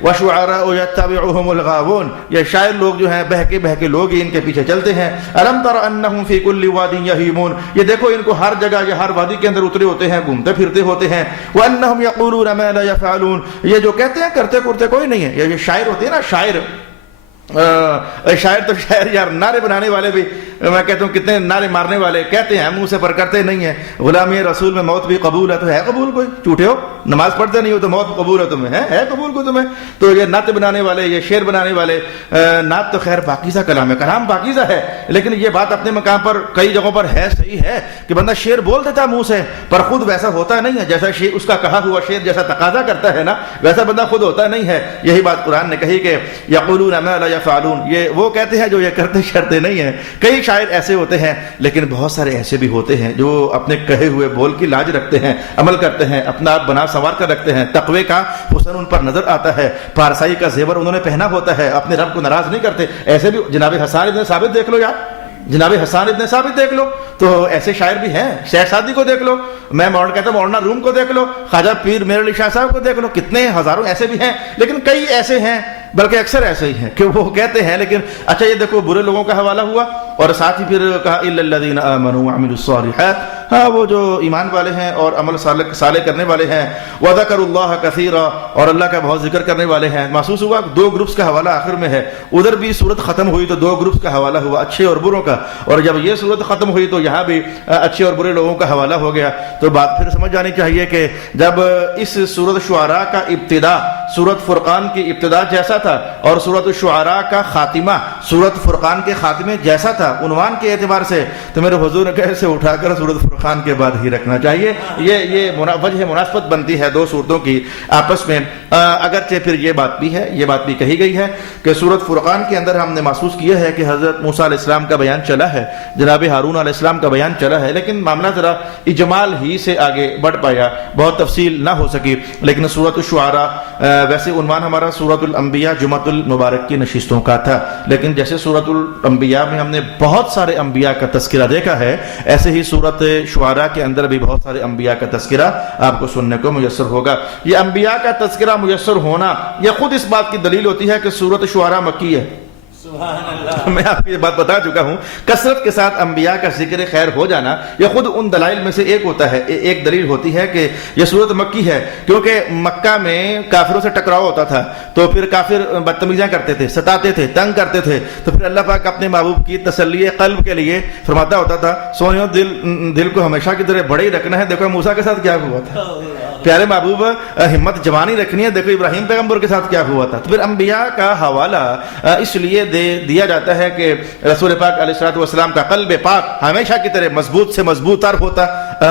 وَشُعَرَاءُ يَتَّبِعُهُمُ الْغَاوُونَ، یہ شاعر لوگ جو ہیں بہکے لوگ ہی ان کے پیچھے چلتے ہیں. أَلَمْ تَرَ أَنَّهُمْ فِي كُلِّ وَادٍ يَهِيمُونَ، یہ دیکھو ان کو ہر جگہ یا ہر وادی کے اندر اترے ہوتے ہیں، گھومتے پھرتے ہوتے ہیں. وَأَنَّهُمْ يَقُولُونَ مَا لَا يَفْعَلُونَ، یہ جو کہتے ہیں کرتے کوئی نہیں ہے. یہ شاعر ہوتے ہیں نا، شاعر تو شاعر یار، نعرے بنانے والے بھی میں کہتا ہوں کتنے نعرے مارنے والے کہتے ہیں منہ سے پر کرتے نہیں ہیں. غلامی رسول میں موت بھی قبول ہے، تو ہے قبول؟ کوئی جھوٹے ہو، نماز پڑھتے نہیں ہو تو موت قبول ہے تمہیں؟ ہے قبول کو تمہیں؟ تو یہ نعت بنانے والے، یہ شعر بنانے والے، نعت تو خیر پاکیزہ کلام ہے، کلام پاکیزہ ہے، لیکن یہ بات اپنے مقام پر کئی جگہوں پر ہے، صحیح ہے کہ بندہ شعر بول دیتا ہے منہ سے، پر خود ویسا ہوتا نہیں ہے جیسا شعر اس کا کہا ہوا شعر جیسا تقاضا کرتا ہے نا، ویسا بندہ خود ہوتا نہیں ہے. یہی بات قرآن نے کہی کہ یقولون ما لا یفعلون، یہ وہ کہتے ہیں جو یہ کرتے شرتے نہیں ہیں. کئی شاعر ایسے ہوتے ہیں، لیکن بہت سارے ایسے بھی ہوتے ہیں جو اپنے کہے ہوئے بول کی لاج رکھتے ہیں، عمل کرتے ہیں، اپنا آپ بنا سنوار کر رکھتے ہیں، تقوی کا حسن ان پر نظر آتا ہے، پارسائی کا زیور انہوں نے پہنا ہوتا ہے، اپنے رب کو ناراض نہیں کرتے. ایسے بھی جناب حسان ابن ثابت دیکھ لو یار، جناب حسان ابن ثابت دیکھ لو، تو ایسے شاعر بھی ہیں. شیخ سعدی کو دیکھ لو، میں کہتا ہوں مولانا روم کو دیکھ لو، خواجہ پیر میر علی شاہ صاحب کو دیکھ لو، کتنے ہزاروں ایسے بھی ہیں. لیکن کئی ایسے ہیں، بلکہ اکثر ایسے ہی ہیں کہ وہ کہتے ہیں لیکن اچھا یہ دیکھو برے لوگوں کا حوالہ ہوا اور ساتھ ہی پھر کہا الا الذین آمنوا وعملوا الصالحات، ہاں وہ جو ایمان والے ہیں اور عمل صالح کرنے والے ہیں، وذکروا اللہ کثیرا، اور اللہ کا بہت ذکر کرنے والے ہیں. محسوس ہوا 2 گروپس کا حوالہ آخر میں ہے. ادھر بھی صورت ختم ہوئی تو 2 گروپس کا حوالہ ہوا، اچھے اور بروں کا، اور جب یہ صورت ختم ہوئی تو یہاں بھی اچھے اور برے لوگوں کا حوالہ ہو گیا. تو بات پھر سمجھ جانی چاہیے کہ جب اس سورت شعراء کا ابتدا سورت فرقان کی ابتدا جیسا تھا اور سورت شعراء کا خاتمہ سورت فرقان کے خاتمے جیسا تھا عنوان کے اعتبار سے، تو میرے حضور نے کیسے اٹھا کر سورت فرقان کے بعد ہی رکھنا چاہیے. یہ وجہ مناسبت بنتی ہے 2 صورتوں کی آپس میں. اگرچہ پھر یہ بات بھی کہی گئی ہے کہ سورت فرقان کے اندر ہم نے محسوس کیا ہے کہ حضرت موسیٰ علیہ السلام کا بیان چلا ہے، جناب ہارون علیہ السلام کا بیان چلا ہے، لیکن معاملہ ذرا اجمال ہی سے آگے بڑھ پایا، بہت تفصیل نہ ہو سکی. لیکن سورت الشعراء ویسے عنوان ہمارا سورۃ الانبیاء جمعۃ المبارک کی نشستوں کا تھا، لیکن جیسے سورۃ الانبیاء میں ہم نے بہت سارے انبیاء کا تذکرہ دیکھا ہے، ایسے ہی سورۃ شعراء کے اندر بھی بہت سارے انبیاء کا تذکرہ آپ کو سننے کو میسر ہوگا۔ یہ انبیاء کا تذکرہ میسر ہونا یہ خود اس بات کی دلیل ہوتی ہے کہ سورۃ شعراء مکی ہے۔ میں آپ کو یہ بات بتا چکا ہوں، کثرت کے ساتھ انبیاء کا ذکر خیر ہو جانا یہ خود ان دلائل میں سے ایک ہوتا ہے، ایک دلیل ہوتی ہے کہ یہ سورت مکی ہے، کیونکہ مکہ میں کافروں سے ٹکراؤ ہوتا تھا، تو پھر کافر بدتمیزیاں کرتے تھے، ستاتے تھے، تنگ کرتے تھے، تو پھر اللہ پاک اپنے محبوب کی تسلی قلب کے لیے فرماتا ہوتا تھا سونیو دل کو ہمیشہ کی طرح بڑے ہی رکھنا ہے، دیکھو موسیٰ کے ساتھ کیا ہوا تھا، پیارے محبوب ہمت جوانی رکھنی ہے، دیکھو ابراہیم پیغمبر کے ساتھ کیا ہوا تھا۔ تو پھر انبیاء کا حوالہ اس لیے دیا جاتا ہے کہ رسول پاک علیہ الصلوۃ والسلام کا قلب پاک ہمیشہ کی طرح مضبوط سے مضبوط تر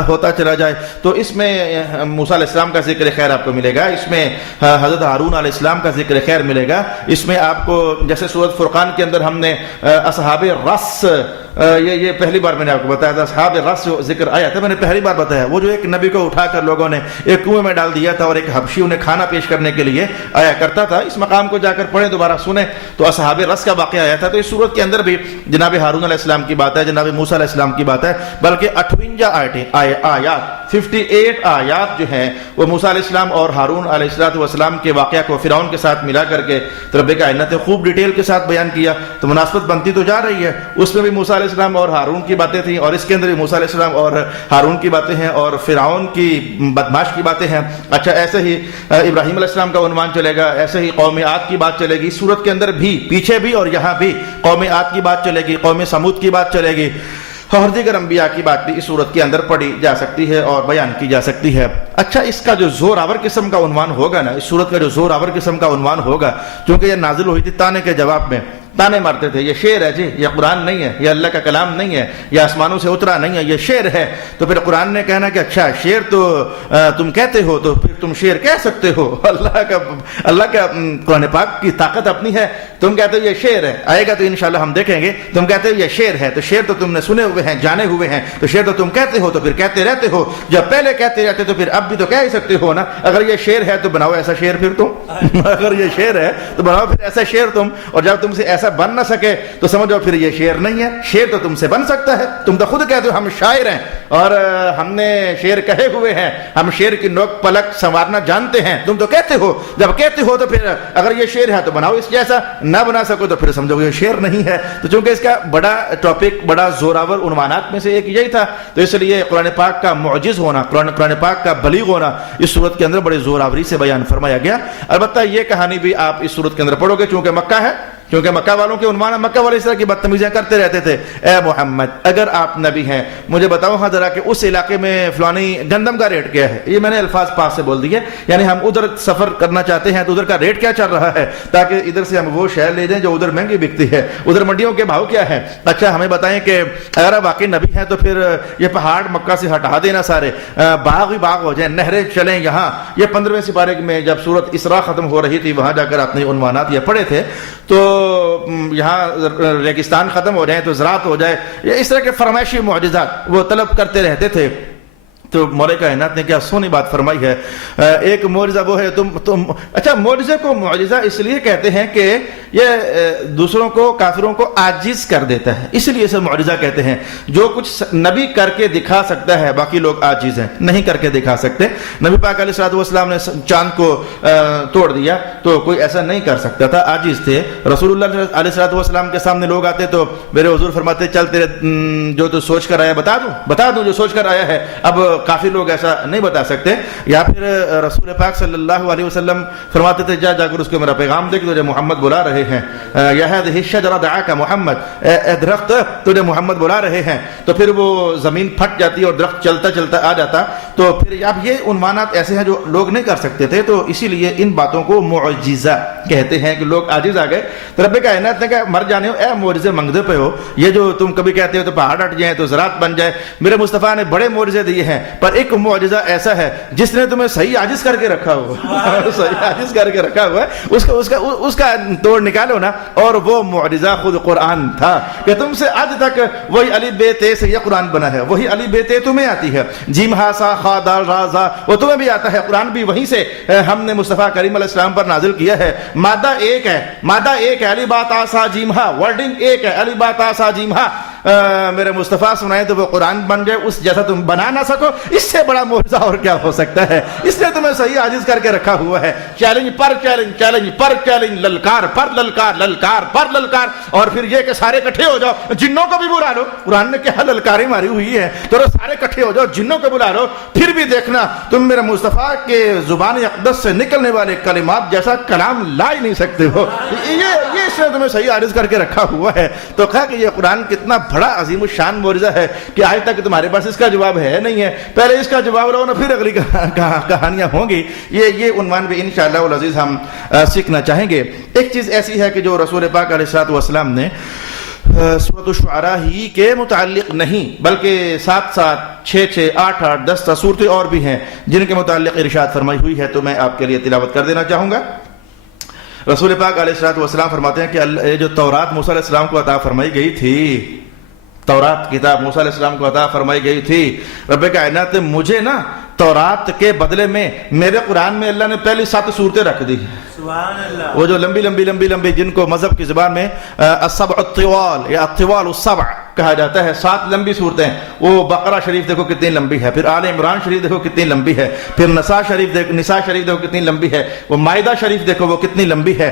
ہوتا چلا جائے۔ تو اس میں موسیٰ علیہ السلام کا ذکر خیر آپ کو ملے گا، اس میں حضرت ہارون علیہ السلام کا ذکر خیر ملے گا، اس میں آپ کو جیسے سورۃ فرقان کے اندر ہم نے اصحاب الرس، یہ پہلی بار میں نے آپ کو بتایا تھا، اصحاب الرس جو ذکر آیا تھا میں نے پہلی بار بتایا، وہ جو ایک نبی کو اٹھا کر لوگوں نے ایک کنویں میں ڈال دیا تھا اور ایک حبشی انہیں کھانا پیش کرنے کے لیے آیا کرتا تھا، اس مقام کو جا کر پڑھیں، دوبارہ سنیں، تو اصحاب الرس کا واقعہ آیا تھا۔ تو اس سورت کے اندر بھی جناب ہارون علیہ السلام کی بات ہے، جناب موسیٰ علیہ السلام کی بات ہے، بلکہ 58 آیات 58 آیات جو ہیں وہ موسیٰ علیہ السلام اور ہارون علیہ السلام کے واقعہ کو فرعون کے ساتھ ملا کر کے رب کائنات خوب ڈیٹیل کے ساتھ بیان کیا، تو مناسبت بنتی تو جا رہی ہے، اس میں بھی موسیٰ علیہ السلام اور ہارون کی باتیں تھیں، اور اس کے اندر بھی موسیٰ علیہ السلام اور ہارون کی باتیں ہیں، اور فرعون کی بدماش کی باتیں ہیں۔ اچھا، ایسے ہی ابراہیم علیہ السلام کا عنوان چلے گا، ایسے ہی قوم عاد کی بات چلے گی، سورت کے اندر بھی پیچھے بھی اور یہاں بھی قوم عاد کی بات چلے گی، قوم سمود کی بات چلے گی، اور دیگر انبیاء کی بات بھی اس صورت کے اندر پڑھی جا سکتی ہے اور بیان کی جا سکتی ہے۔ اچھا، اس کا جو زور آور قسم کا عنوان ہوگا نا، اس صورت کا جو زور آور قسم کا عنوان ہوگا، چونکہ یہ نازل ہوئی تھی تانے کے جواب میں، تانے مارتے تھے یہ شعر ہے جی، یہ قرآن نہیں ہے، یہ اللہ کا کلام نہیں ہے، یہ آسمانوں سے اترا نہیں ہے، یہ شعر ہے۔ تو پھر قرآن نے کہنا کہ اچھا شعر تو تم کہتے ہو، تو پھر تم شعر کہہ سکتے ہو، اللہ کا قرآن پاک کی طاقت اپنی ہے، تم کہتے ہو یہ شعر ہے، آئے گا تو انشاءاللہ ہم دیکھیں گے، تم کہتے ہو یہ شعر ہے، تو شعر تو تم نے سنے ہوئے ہیں، جانے ہوئے ہیں، تو شعر تو تم کہتے ہو، تو پھر کہتے رہتے ہو، جب پہلے کہتے رہتے تو پھر اب بھی تو کہہ ہی سکتے ہو نا، اگر یہ شعر ہے تو بناؤ ایسا شعر پھر تم، اگر یہ شعر ہے تو بناؤ پھر ایسا شعر تم، اور جب تم سے ایسا بن نہ سکے تو سمجھو پھر یہ شعر نہیں ہے، شعر تو تم سے بن سکتا ہے، تم تو خود کہتے ہو ہم شاعر ہیں اور ہم نے شعر کہے ہوئے ہیں، ہم شعر کی نوک پلک سنوارنا جانتے ہیں، تم تو کہتے ہو، جب کہتے ہو تو پھر اگر یہ شعر ہے تو بناؤ اس جیسا، نہ بنا سکو تو پھر سمجھو یہ شعر نہیں ہے۔ تو چونکہ اس کا بڑا ٹاپک، بڑا زوراور عنوانات میں سے ایک یہی تھا، تو اس لیے قرآن پاک کا معجز ہونا، قرآن پاک کا بلیغ ہونا اس صورت کے اندر بڑے زوراوری سے بیان فرمایا گیا۔ البتہ یہ کہانی بھی آپ اس صورت کے اندر پڑھو گے، چونکہ مکہ ہے، کیونکہ مکہ والوں کے عنوان، مکہ والے اس طرح کی بدتمیزیاں کرتے رہتے تھے، اے محمد اگر آپ نبی ہیں مجھے بتاؤ ہاں ذرا کہ اس علاقے میں فلانی گندم کا ریٹ کیا ہے، یہ میں نے الفاظ پاس سے بول دیے، یعنی ہم ادھر سفر کرنا چاہتے ہیں تو ادھر کا ریٹ کیا چل رہا ہے، تاکہ ادھر سے ہم وہ شہر لے جائیں جو ادھر مہنگی بکتی ہے، ادھر منڈیوں کے بھاؤ کیا ہے۔ اچھا، ہمیں بتائیں کہ اگر آپ واقعی نبی ہیں تو پھر یہ پہاڑ مکہ سے ہٹا دینا سارے، باغ ہی باغ ہو جائیں، نہریں چلیں یہاں۔ یہ 15ویں سپارے میں جب سورت اسراء ختم ہو رہی تھی وہاں جا کر اپنے عنوانات یہ پڑھے تھے، تو یہاں ریگستان ختم ہو جائے تو زراعت ہو جائے، یہ اس طرح کے فرمائشی معجزات وہ طلب کرتے رہتے تھے۔ تو مولا کائنات نے کیا سونی بات فرمائی ہے، ایک معجزہ وہ ہے تم اچھا، معجزے کو معجزہ اس لیے کہتے ہیں کہ یہ دوسروں کو، کافروں کو عاجز کر دیتا ہے، اس لیے اسے معجزہ کہتے ہیں۔ جو کچھ نبی کر کے دکھا سکتا ہے باقی لوگ عاجز ہیں، نہیں کر کے دکھا سکتے۔ نبی پاک علیہ الصلوۃ والسلام نے چاند کو توڑ دیا تو کوئی ایسا نہیں کر سکتا تھا، عاجز تھے۔ رسول اللہ علیہ الصلوۃ والسلام کے سامنے لوگ آتے تو میرے حضور فرماتے چل تیرے جو تو سوچ کر آیا بتا دوں جو سوچ کر آیا ہے۔ اب کافی لوگ ایسا نہیں بتا سکتے۔ یا پھر رسول پاک صلی اللہ علیہ وسلم فرماتے تھے جا کر اس کو میرا پیغام دے کہ تجھے محمد بلا رہے ہیں، یا هذه الشجرة دعاك محمد، اے درخت تجھے محمد بلا رہے ہیں، تو پھر وہ زمین پھٹ جاتی اور درخت چلتا چلتا آ جاتا۔ تو پھر اب یہ عنوانات ایسے ہیں جو لوگ نہیں کر سکتے تھے، تو اسی لیے ان باتوں کو معجزہ کہتے ہیں کہ لوگ عاجز آ گئے۔ تو رب کائنات نے کہا مر جانے ہو، اے معجزے منگتے پہ ہو، یہ جو تم کبھی کہتے ہو تو پہاڑ ہٹ جائیں تو زراعت بن جائے، میرے مصطفیٰ نے بڑے معجزے دیے ہیں، پر ایک معجزہ ایسا ہے جس نے تمہیں صحیح عاجز کر کے رکھا ہوا صحیح عاجز کر کے رکھا ہوا ہے، اس کا توڑ نکالو نا، اور وہ معجزہ خود قرآن تھا کہ تم سے آج تک وہی الف ب ت سے یہ قرآن بنا ہے، وہی الف ب ت تمہیں آتی ہے، جیم ہا سا خا دال را زا وہ تمہیں بھی آتا ہے، قرآن بھی وہیں سے ہم نے مصطفیٰ کریم علیہ السلام پر نازل کیا ہے، مادہ ایک ہے الف با تا سا جیم ہا، ورڈنگ ایک ہے الف با تا سا جیم ہا، میرے مصطفیٰ سنائے تو وہ قرآن بن جائے، اس جیسا تم بنا نہ سکو، اس سے بڑا معجزہ اور کیا ہو سکتا ہے؟ اس نے تمہیں صحیح عاجز کر کے رکھا ہوا ہے، چیلنج پر چیلنج، چیلنج پر چیلنج، للکار پر للکار، للکار پر للکار، اور پھر یہ کہ سارے اکٹھے ہو جاؤ، جنوں کو بھی بلا لو، قرآن نے کیا للکاریں ماری ہوئی ہے، تو سارے اکٹھے ہو جاؤ، جنوں کو بلا لو، پھر بھی دیکھنا تم میرے مصطفیٰ کے زبان اقدس سے نکلنے والے کلمات جیسا کلام لا ہی نہیں سکتے ہو، یہ اس نے تمہیں صحیح عاجز کر کے رکھا ہوا ہے۔ تو کہا کہ یہ قرآن کتنا بڑا عظیم الشان معجزہ ہے کہ آج تک تمہارے پاس اس کا جواب ہے نہیں ہے، پہلے اس کا جواب لو نا، پھر اگلی کہانیاں ہوں گی۔ یہ عنوان بھی انشاءاللہ العزیز ہم سیکھنا چاہیں گے۔ ایک چیز ایسی ہے کہ جو رسول پاک علیہ الصلوۃ والسلام نے سورۃ الشعراء ہی کے متعلق نہیں بلکہ 7 6 8 10 صورتیں اور بھی ہیں جن کے متعلق ارشاد فرمائی ہوئی ہے، تو میں آپ کے لیے تلاوت کر دینا چاہوں گا۔ رسول پاک علیہ الصلوۃ والسلام فرماتے ہیں کہ یہ جو تورات موسیٰ علیہ السلام کو عطا فرمائی گئی تھی، تورات کتاب موسیٰ علیہ السلام کو عطا فرمائی گئی تھی، رب کائنات نے مجھے نا تورات کے بدلے میں میرے قرآن میں اللہ نے پہلی 7 صورتیں رکھ دی، سبحان اللہ، وہ جو لمبی جن کو مذہب کی زبان میں السبع الطوال یا الطوال السبع کہا جاتا ہے، 7 لمبی صورتیں، وہ بقرہ شریف دیکھو کتنی لمبی ہے، پھر آل عمران شریف دیکھو کتنی لمبی ہے، پھر نساء شریف دیکھو کتنی لمبی ہے، وہ مائدہ شریف دیکھو وہ کتنی لمبی ہے،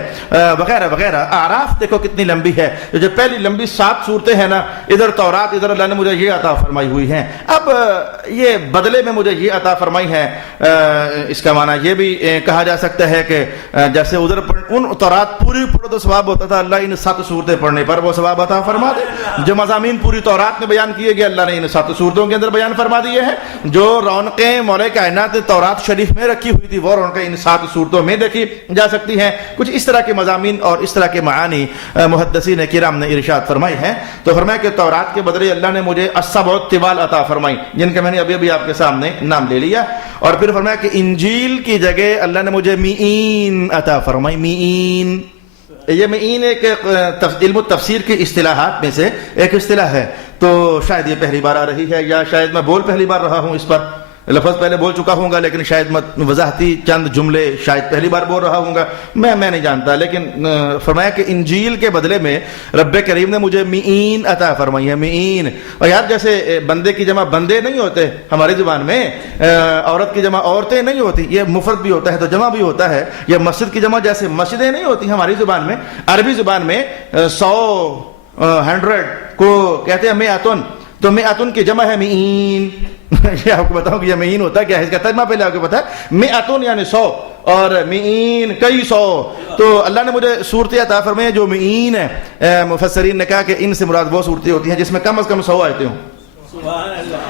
وغیرہ وغیرہ، اعراف دیکھو کتنی لمبی ہے، جو پہلی لمبی 7 صورتیں ہیں نا، ادھر تورات، ادھر اللہ نے مجھے یہ عطا فرمائی ہوئی ہیں، اب یہ بدلے میں مجھے یہ عطا فرمائی ہے، اس کا معنی یہ بھی کہا جا سکتا ہے کہ جیسے ادھر ان تورات پوری پڑھو تو ثواب ہوتا تھا، اللہ ان 7 صورتیں پڑھنے پر وہ ثواب عطا فرما دے، جو مضامین پوری تورات میں بیان کیے گئے اللہ نے ان 7 صورتوں کے اندر بیان فرما دیے ہیں، جو رونقیں مولا کائنات نے تورات شریف میں رکھی ہوئی تھی وہ رونقیں ان 7 صورتوں میں دیکھی جا سکتی ہیں، کچھ اس طرح کے مضامین اور اس طرح کے معانی محدثین کرام نے ارشاد فرمائی ہیں۔ تو فرمایا کہ تورات کے بدلے اللہ نے مجھے السبع الطوال عطا فرمائی، جن کے میں نے ابھی آپ کے سامنے نام لے لیا، اور پھر فرمایا کہ انجیل کی جگہ اللہ نے مجھے میئین عطا فرمائی، میئین، یہ میئین ایک علم التفسیر کی اصطلاحات میں سے ایک اصطلاح ہے، تو شاید یہ پہلی بار آ رہی ہے یا شاید میں بول پہلی بار رہا ہوں، اس پر لفظ پہلے بول چکا ہوں گا لیکن شاید میں وضاحتی چند جملے شاید پہلی بار بول رہا ہوں گا، میں نہیں جانتا، لیکن فرمایا کہ انجیل کے بدلے میں رب کریم نے مجھے میئین عطا فرمائی ہے، میئین، اور یاد جیسے بندے کی جمع بندے نہیں ہوتے ہماری زبان میں، عورت کی جمع عورتیں نہیں ہوتی، یہ مفرد بھی ہوتا ہے تو جمع بھی ہوتا ہے، یہ مسجد کی جمع جیسے مسجدیں نہیں ہوتی ہماری زبان میں، عربی زبان میں 100 کو کہتے ہیں میاتن، تو میاتن کی جمع ہے میئین، یہ آپ کو بتاؤں کہ یہ میئین ہوتا ہے کیا ہے، اس کا ترجمہ پہلے آپ کو پتا ہے، میاتن یعنی 100 اور میئین کئی 100، تو اللہ نے مجھے صورتیں عطا فرمائی جو میئین ہے، مفسرین نے کہا کہ ان سے مراد وہ صورتیں ہوتی ہیں جس میں کم از کم 100 آیتیں ہوں،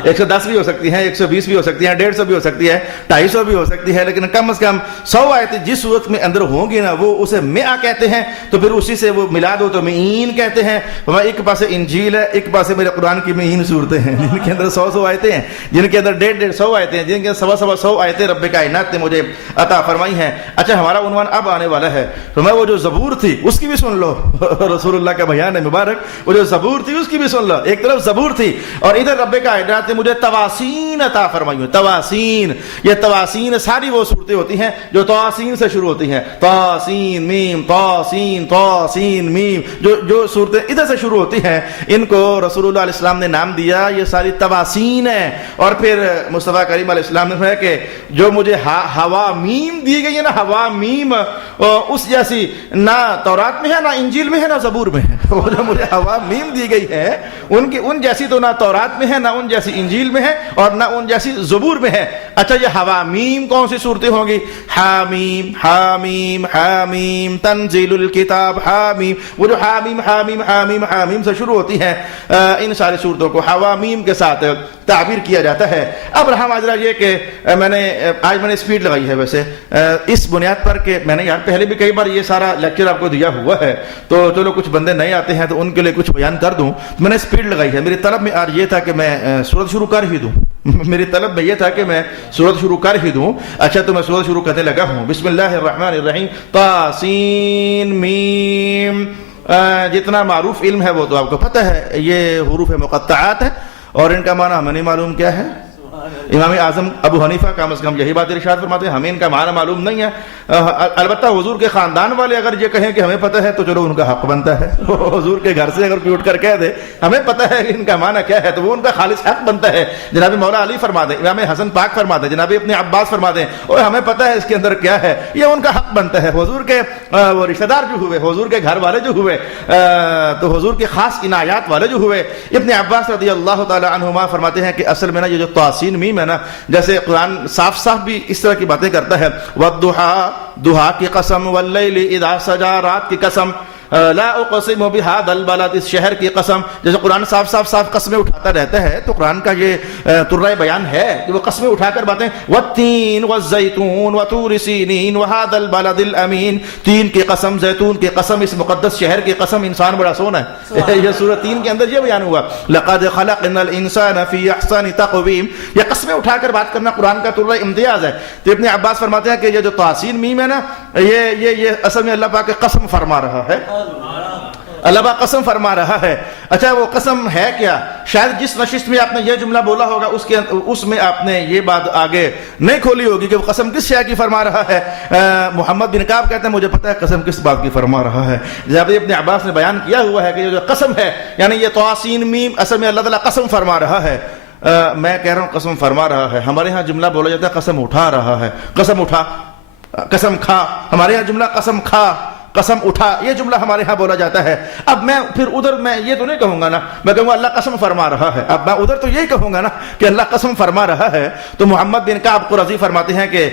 110 بھی ہو سکتی ہیں، 120 بھی ہو سکتی ہیں، 150 بھی ہو سکتی ہے، 250 بھی ہو سکتی ہے، لیکن کم از کم 100 آیتیں جس صورت میں اندر ہوں گی نا وہ اسے مئہ کہتے ہیں، تو پھر اسی سے وہ ملا دو تو میئین کہتے ہیں۔ ایک پاسے انجیل ہے، ایک پاسے میرے قرآن کی میئین صورتیں ہیں جن کے اندر 100 آیتیں ہیں، جن کے اندر 150 آیتیں ہیں، جن کے اندر 100 آیتیں رب کائنات نے مجھے عطا فرمائی ہیں۔ اچھا، ہمارا عنوان اب آنے والا ہے، تو میں وہ جو زبور تھی اس کی بھی سن لو، رسول اللہ کا بیان ہے مبارک، وہ جو زبور تھی اس کی بھی سن لو، ایک طرف زبور تھی اور ادھر رب کائنات نے مجھے تواسین عطا فرمائی ہوئی، تواسین، یہ تواسین ساری وہ صورتیں ہوتی ہیں جو تواسین سے شروع ہوتی ہیں، تواسین میم، تواسین تواسین میم، جو صورتیں ادھر سے شروع ہوتی ہیں ان کو رسول اللہ علیہ السلام نے نام دیا یہ ساری تواسین ہیں۔ اور پھر مصطفیٰ کریم علیہ السلام نے کہا کہ جو مجھے ہوا میم دی گئی ہے نا، ہوا میم اس جیسی نہ تورات میں ہے، نہ انجیل میں ہے، نہ زبور میں ہے، وہ جو مجھے ہوا میم دی گئی ہے ان جیسی تو نہ تورات میں ہے، نہ ان جیسی انجیل میں ہے، اور نہ ان جیسی زبور میں ہے۔ اچھا، یہ حوامیم کون سی صورتیں ہوں گی؟ حامیم حامیم حامیم تنزیل الکتاب، حامیم، وہ جو حامیم حامیم حامیم حامیم سے شروع ہوتی ہیں، ان ساری صورتوں کو حوامیم کے ساتھ تعبیر کیا جاتا ہے۔ اب رہا ماجرا یہ کہ آج میں نے اسپیڈ لگائی ہے ویسے اس بنیاد پر کہ میں نے یار پہلے بھی کئی بار یہ سارا لیکچر آپ کو دیا ہوا ہے، تو چلو کچھ بندے نئے آتے ہیں تو ان کے لیے کچھ بیان کر دوں، میں نے اسپیڈ لگائی ہے۔ میری طلب میں آج یہ تھا کہ میں سورت شروع کر ہی دوں، میری طلب میں یہ تھا کہ میں سورت شروع کر ہی دوں. اچھا تو میں سورت شروع کرنے لگا ہوں. بسم اللہ الرحمن الرحیم. طاسین میم. جتنا معروف علم ہے وہ تو آپ کو پتہ ہے, یہ حروف مقطعات ہے اور ان کا معنی ہمیں نہیں معلوم کیا ہے. امام اعظم ابو حنیفہ کم از کم یہی بات ارشاد فرماتے ہیں, ہمیں ان کا معنی معلوم نہیں ہے. البتہ حضور کے خاندان والے اگر یہ کہیں کہ ہمیں پتہ ہے تو چلو ان کا حق بنتا ہے. حضور کے گھر سے اگر کوئی اٹھ کر کہہ دے ہمیں پتہ ہے کہ ان کا معنی کیا ہے تو وہ ان کا خالص حق بنتا ہے. جناب مولا علی فرما دیں, امام حسن پاک فرما دیں, جناب ابن عباس فرما دیں اور ہمیں پتہ ہے اس کے اندر کیا ہے, یہ ان کا حق بنتا ہے. حضور کے وہ رشتہ دار جو ہوئے, حضور کے گھر والے جو ہوئے, تو حضور کے خاص عنایات والے جو ہوئے. ابن عباس رضی اللہ تعالی عنہما فرماتے ہیں کہ اصل میں نا یہ جو طاسین میم ہے نا, جیسے قرآن صاف صاف بھی اس طرح کی باتیں کرتا ہے, وَالضُّحَىٰ دُحا کی قسم, وَاللَّيْلِ إِذَا سَجَىٰ رات کی قسم, لا اقسم بهذا البلد اس شہر کی قسم. جیسے قرآن صاف قسمیں اٹھاتا رہتا ہے تو قرآن کا یہ طرہ بیان ہے کہ وہ قسمیں اٹھا کر باتیں, والتین والزیتون وطور سینین وهذا البلد الامین. تین کی قسم, زیتون کی قسم, اس مقدس شہر کی قسم. انسان بڑا سونا ہے. یہ سورۃ 3 کے اندر یہ بیان ہوا, لقد خلقنا الانسان فی احسن تقویم. یہ قسمیں اٹھا کر بات کرنا قرآن کا طرہ امتیاز ہے. تو ابن عباس فرماتے ہیں کہ یہ جو طاسین میم ہے نا, یہ اصل میں اللہ پاک قسم فرما رہا ہے, اللہ پاک قسم فرما رہا ہے. اچھا وہ قسم ہے کیا؟ شاید جس نشست میں آپ نے یہ جملہ بولا ہوگا اس میں آپ نے یہ بات آگے نہیں کھولی ہوگی کہ وہ قسم کس شے کی فرما رہا ہے. محمد بن کعب کہتے ہیں مجھے پتہ ہے قسم کس بات کی فرما رہا ہے. جب ابن عباس نے بیان کیا ہوا ہے کہ یہ جو قسم ہے یعنی یہ طاسین میم اصل میں اللہ تعالیٰ قسم فرما رہا ہے. میں کہہ رہا ہوں قسم فرما رہا ہے. ہمارے ہاں جملہ بولا جاتا ہے قسم اٹھا رہا ہے, قسم اٹھا, قسم کھا. ہمارے ہاں جملہ قسم کھا, قسم اٹھا, یہ جملہ ہمارے ہاں بولا جاتا ہے. اب میں پھر ادھر میں یہ تو نہیں کہوں گا نا, میں کہوں گا اللہ قسم فرما رہا ہے. اب میں ادھر تو یہی کہوں گا نا کہ اللہ قسم فرما رہا ہے. تو محمد بن کعب قرظی فرماتے ہیں کہ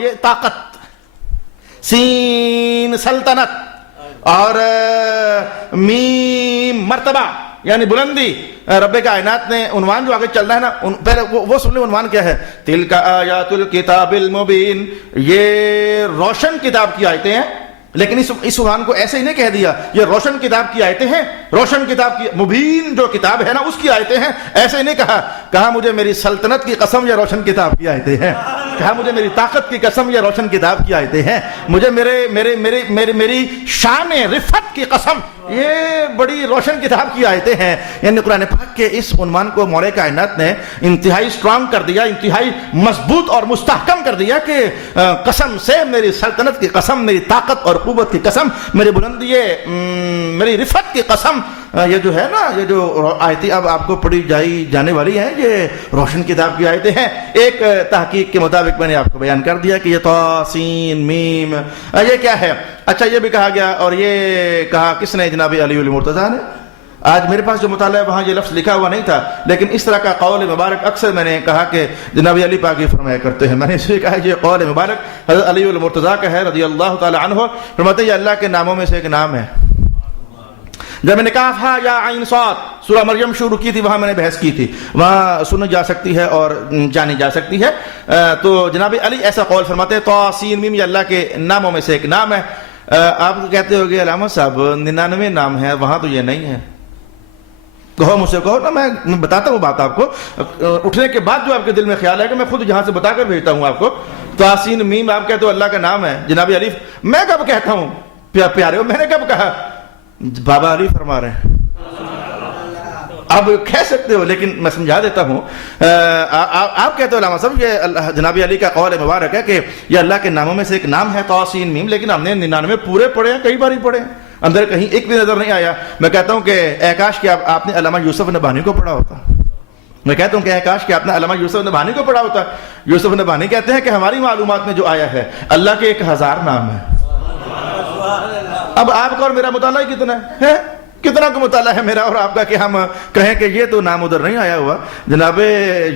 یہ طاقت, سین سلطنت, اور میم مرتبہ یعنی بلندی. رب کائنات نے عنوان جو آگے چل رہا ہے نا, پہلے وہ سن لیں عنوان کیا ہے, تلک آیات الکتاب المبین. یہ روشن کتاب کی آیتیں ہیں, لیکن اس عنوان کو ایسے ہی نہیں کہہ دیا یہ روشن کتاب کی آیتیں ہیں. روشن کتاب کی, مبین جو کتاب ہے نا اس کی آیتیں ہیں, ایسے ہی نہیں کہا. کہا مجھے میری سلطنت کی قسم یہ روشن کتاب کی آیتیں ہیں. کہا مجھے میری طاقت کی قسم یہ روشن کتاب کی آیتیں ہیں. مجھے میری شان رفت کی قسم یہ بڑی روشن کتاب کی آیتیں ہیں. یعنی قرآن پاک کے اس عنوان کو مولا کائنات نے انتہائی اسٹرانگ کر دیا, انتہائی مضبوط اور مستحکم کر دیا کہ قسم سے, میری سلطنت کی قسم, میری طاقت اور قوت کی قسم, میری بلندی, میری رفت کی قسم. یہ جو ہے نا, یہ جو آیتیں اب آپ کو پڑھی جانے والی ہیں یہ روشن کتاب کی آیتیں ہیں. ایک تحقیق کے مطابق میں نے آپ کو بیان کر دیا کہ یہ طاسین میم یہ کیا ہے. اچھا یہ بھی کہا گیا, اور یہ کہا کس نے, جناب علی المرتضیٰ نے. آج میرے پاس جو مطالعہ ہے وہاں یہ لفظ لکھا ہوا نہیں تھا, لیکن اس طرح کا قول مبارک اکثر میں نے کہا کہ جناب علی پاک یہ فرمایا کرتے ہیں. میں نے اس لیے کہا یہ قول مبارک حضرت علی المرتضیٰ کا ہے رضی اللہ تعالی عنہ. فرماتے ہیں یہ اللہ کے ناموں میں سے ایک نام ہے. جب میں نے کہا تھا یا عین صاد سورہ مریم شروع کی تھی, وہاں میں نے بحث کی تھی, وہاں سنی جا سکتی ہے اور جانی جا سکتی ہے. تو جناب علی ایسا قول فرماتے ہیں طاسین میم یہ اللہ کے ناموں میں سے ایک نام ہے. آپ کہتے ہو گے علامہ صاحب 99 نام ہے, وہاں تو یہ نہیں ہے. کہو مجھ سے کہو نا, میں بتاتا ہوں بات آپ کو. اٹھنے کے بعد جو آپ کے دل میں خیال ہے کہ میں خود یہاں سے بتا کر بھیجتا ہوں آپ کو. طاسین میم آپ کہتے ہو اللہ کا نام ہے. جناب علی میں کب کہتا ہوں پیارے ہو, میں نے کب کہا؟ بابا علی فرما رہے ہیں. آپ کہہ سکتے ہو لیکن میں سمجھا دیتا ہوں. آپ کہتے ہو علامہ صاحب یہ جناب علی کا قول مبارک ہے کہ یہ اللہ کے ناموں میں سے ایک نام ہے طاسین میم, لیکن ہم نے 99 پورے پڑھے ہیں, کئی بار ہی پڑھے ہیں, اندر کہیں ایک بھی نظر نہیں آیا. میں کہتا ہوں کہ اے کاش کہ آپ نے علامہ یوسف نبہانی کو پڑھا ہوتا. میں کہتا ہوں کہ اے کاش کہ آپ نے علامہ یوسف نبہانی کو پڑھا ہوتا. یوسف نبہانی کہتے ہیں کہ ہماری معلومات میں جو آیا ہے اللہ کے 1000 نام ہیں. اب آپ کا اور میرا مطالعہ کتنا ہے, کتنا کو مطالعہ ہے میرا اور آپ کا کہ ہم کہیں کہ یہ تو نام ادھر نہیں آیا ہوا. جناب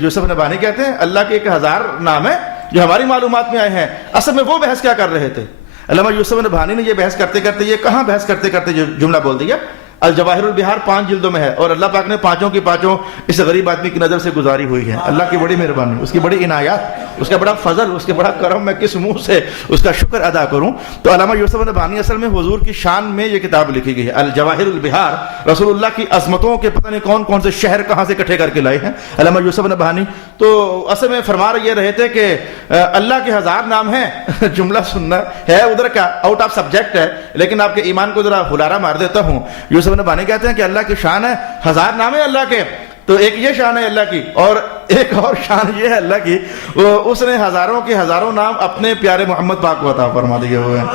یوسف نبہانی کہتے ہیں اللہ کے 1000 نام ہیں جو ہماری معلومات میں آئے ہیں. اصل میں وہ بحث کیا کر رہے تھے علامہ یوسف نبہانی نے, یہ بحث کرتے کرتے, یہ کہاں بحث کرتے کرتے جو جملہ بول دیا, الجواہر البحار 5 جلدوں میں ہے، اور اللہ پاک نے پانچوں کی پانچوں اس غریب آدمی کی نظر سے گزاری ہوئی ہے۔ اللہ کی بڑی مہربانی، اس کی بڑی عنایات، اس کا بڑا فضل، اس کے بڑا کرم، میں کس منہ سے اس کا شکر ادا کروں۔ تو علامہ یوسف نبہانی اصل میں حضور کی شان میں یہ کتاب لکھی گئی ہے، الجواہر البحار، رسول اللہ کی عظمتوں کے پتہ نہیں کون کون سے شہر کہاں سے اکٹھے کر کے لائے ہیں علامہ یوسف نبہانی۔ تو اصل میں فرما یہ رہے تھے کہ اللہ کے 1000 نام ہیں، جملہ سننا ہے ادھر کا آؤٹ آف سبجیکٹ ہے، لیکن آپ کے ایمان کو ذرا ہلارا مار دیتا ہوں۔ یوسف نبہانی کہتے ہیں کہ اللہ کی شان ہے 1000 نام ہے اللہ کے، تو ایک یہ شان ہے اللہ کی، اور ایک اور شان یہ ہے اللہ کی، اس نے ہزاروں کے ہزاروں نام اپنے پیارے محمد پاک کو عطا فرما دیے ہوئے ہیں۔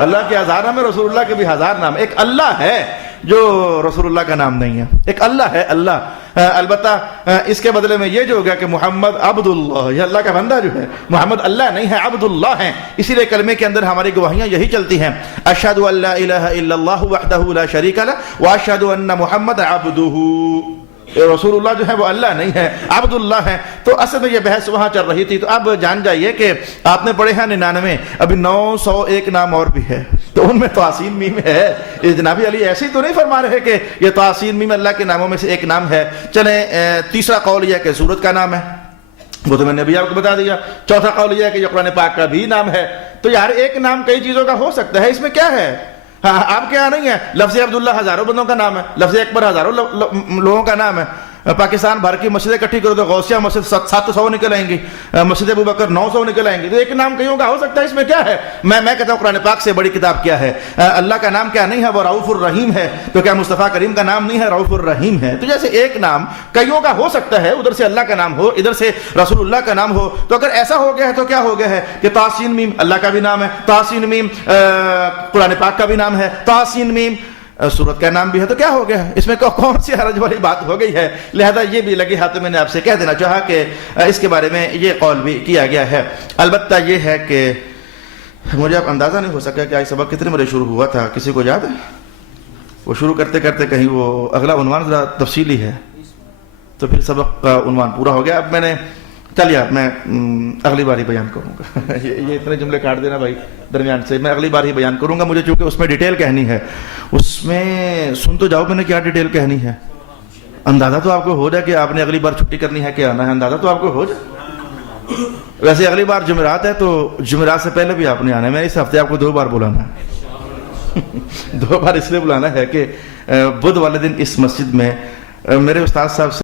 اللہ کے 1000 نام ہے، رسول اللہ کے بھی 1000 نام۔ ایک اللہ ہے جو رسول اللہ کا نام نہیں ہے، ایک اللہ ہے اللہ۔ البتہ اس کے بدلے میں یہ جو ہو گیا کہ محمد عبداللہ، یہ اللہ کا بندہ جو ہے، محمد اللہ نہیں ہے، عبداللہ ہیں، اسی لیے کلمے کے اندر ہماری گواہیاں یہی چلتی ہیں، اشہد ان لا الہ الا اللہ وحدہ لا شریک لہ واشہد ان محمد عبدہ۔ رسول اللہ جو ہے وہ اللہ نہیں ہے، عبداللہ ہے۔ تو اصل میں یہ بحث وہاں چل رہی تھی۔ تو اب جان جائیے کہ آپ نے پڑھے ہیں 99، ابھی 901 نام اور بھی ہے، تو ان میں تواسین میم ہے۔ جناب علی ایسے ہی تو نہیں فرما رہے کہ یہ تواسین میم اللہ کے ناموں میں سے ایک نام ہے۔ چلیں تیسرا قول یہ ہے کہ سورت کا نام ہے، وہ تو میں نے ابھی آپ کو بتا دیا۔ چوتھا قول یہ ہے کہ یہ قرآن پاک کا بھی نام ہے۔ تو یار ایک نام کئی چیزوں کا ہو سکتا ہے، اس میں کیا ہے؟ ہاں آپ کے یہاں نہیں ہے لفظ عبداللہ ہزاروں بندوں کا نام ہے، لفظ اکبر ہزاروں لوگوں کا نام ہے۔ پاکستان بھر کی مسجدیں اکٹھی کرو تو غوثیہ مسجد 700 نکل آئیں گی، مسجد ابوبکر 900 نکل آئیں گی۔ تو ایک نام کئیوں کا ہو سکتا ہے، اس میں کیا ہے؟ میں کہتا ہوں قرآن پاک سے بڑی کتاب کیا ہے؟ اللہ کا نام کیا نہیں ہے؟ وہ رؤوف الرحیم ہے۔ تو کیا مصطفیٰ کریم کا نام نہیں ہے رؤوف الرحیم ہے؟ تو جیسے ایک نام کئیوں کا ہو سکتا ہے، ادھر سے اللہ کا نام ہو، ادھر سے رسول اللہ کا نام ہو۔ تو اگر ایسا ہو گیا ہے تو کیا ہو گیا ہے کہ تاسین میم اللہ کا بھی نام ہے، تاسین میم قرآن پاک کا بھی نام ہے، تاسین میم سورت کا نام بھی ہے، تو کیا ہو گیا؟ اس میں کون سی حرج والی بات ہو گئی ہے؟ لہذا یہ بھی لگے ہاتھ میں نے آپ سے کہہ دینا چاہا کہ اس کے بارے میں یہ قول بھی کیا گیا ہے۔ البتہ یہ ہے کہ مجھے اب اندازہ نہیں ہو سکا کہ آج سبق کتنے بجے شروع ہوا تھا، کسی کو یاد ہے؟ وہ شروع کرتے کرتے کہیں وہ اگلا عنوان ذرا تفصیلی ہے، تو پھر سبق کا عنوان پورا ہو گیا۔ اب میں نے چلیے میں اگلی بار ہی بیان کروں گا۔ یہ اتنے جملے کاٹ دینا بھائی درمیان سے، میں اگلی بار ہی بیان کروں گا، مجھے چونکہ اس میں ڈیٹیل کہنی ہے۔ اس میں سن تو جاؤ میں نے کیا ڈیٹیل کہنی ہے، اندازہ تو آپ کو ہو جائے کہ آپ نے اگلی بار چھٹی کرنی ہے کہ آنا ہے، اندازہ تو آپ کو ہو جائے۔ ویسے اگلی بار جمعرات ہے، تو جمعرات سے پہلے بھی آپ نے آنا ہے۔ میں اس ہفتے آپ کو 2 بار بلانا ہے 2 بار اس لیے بلانا ہے کہ بدھ والے دن اس مسجد میں میرے استاد صاحب سے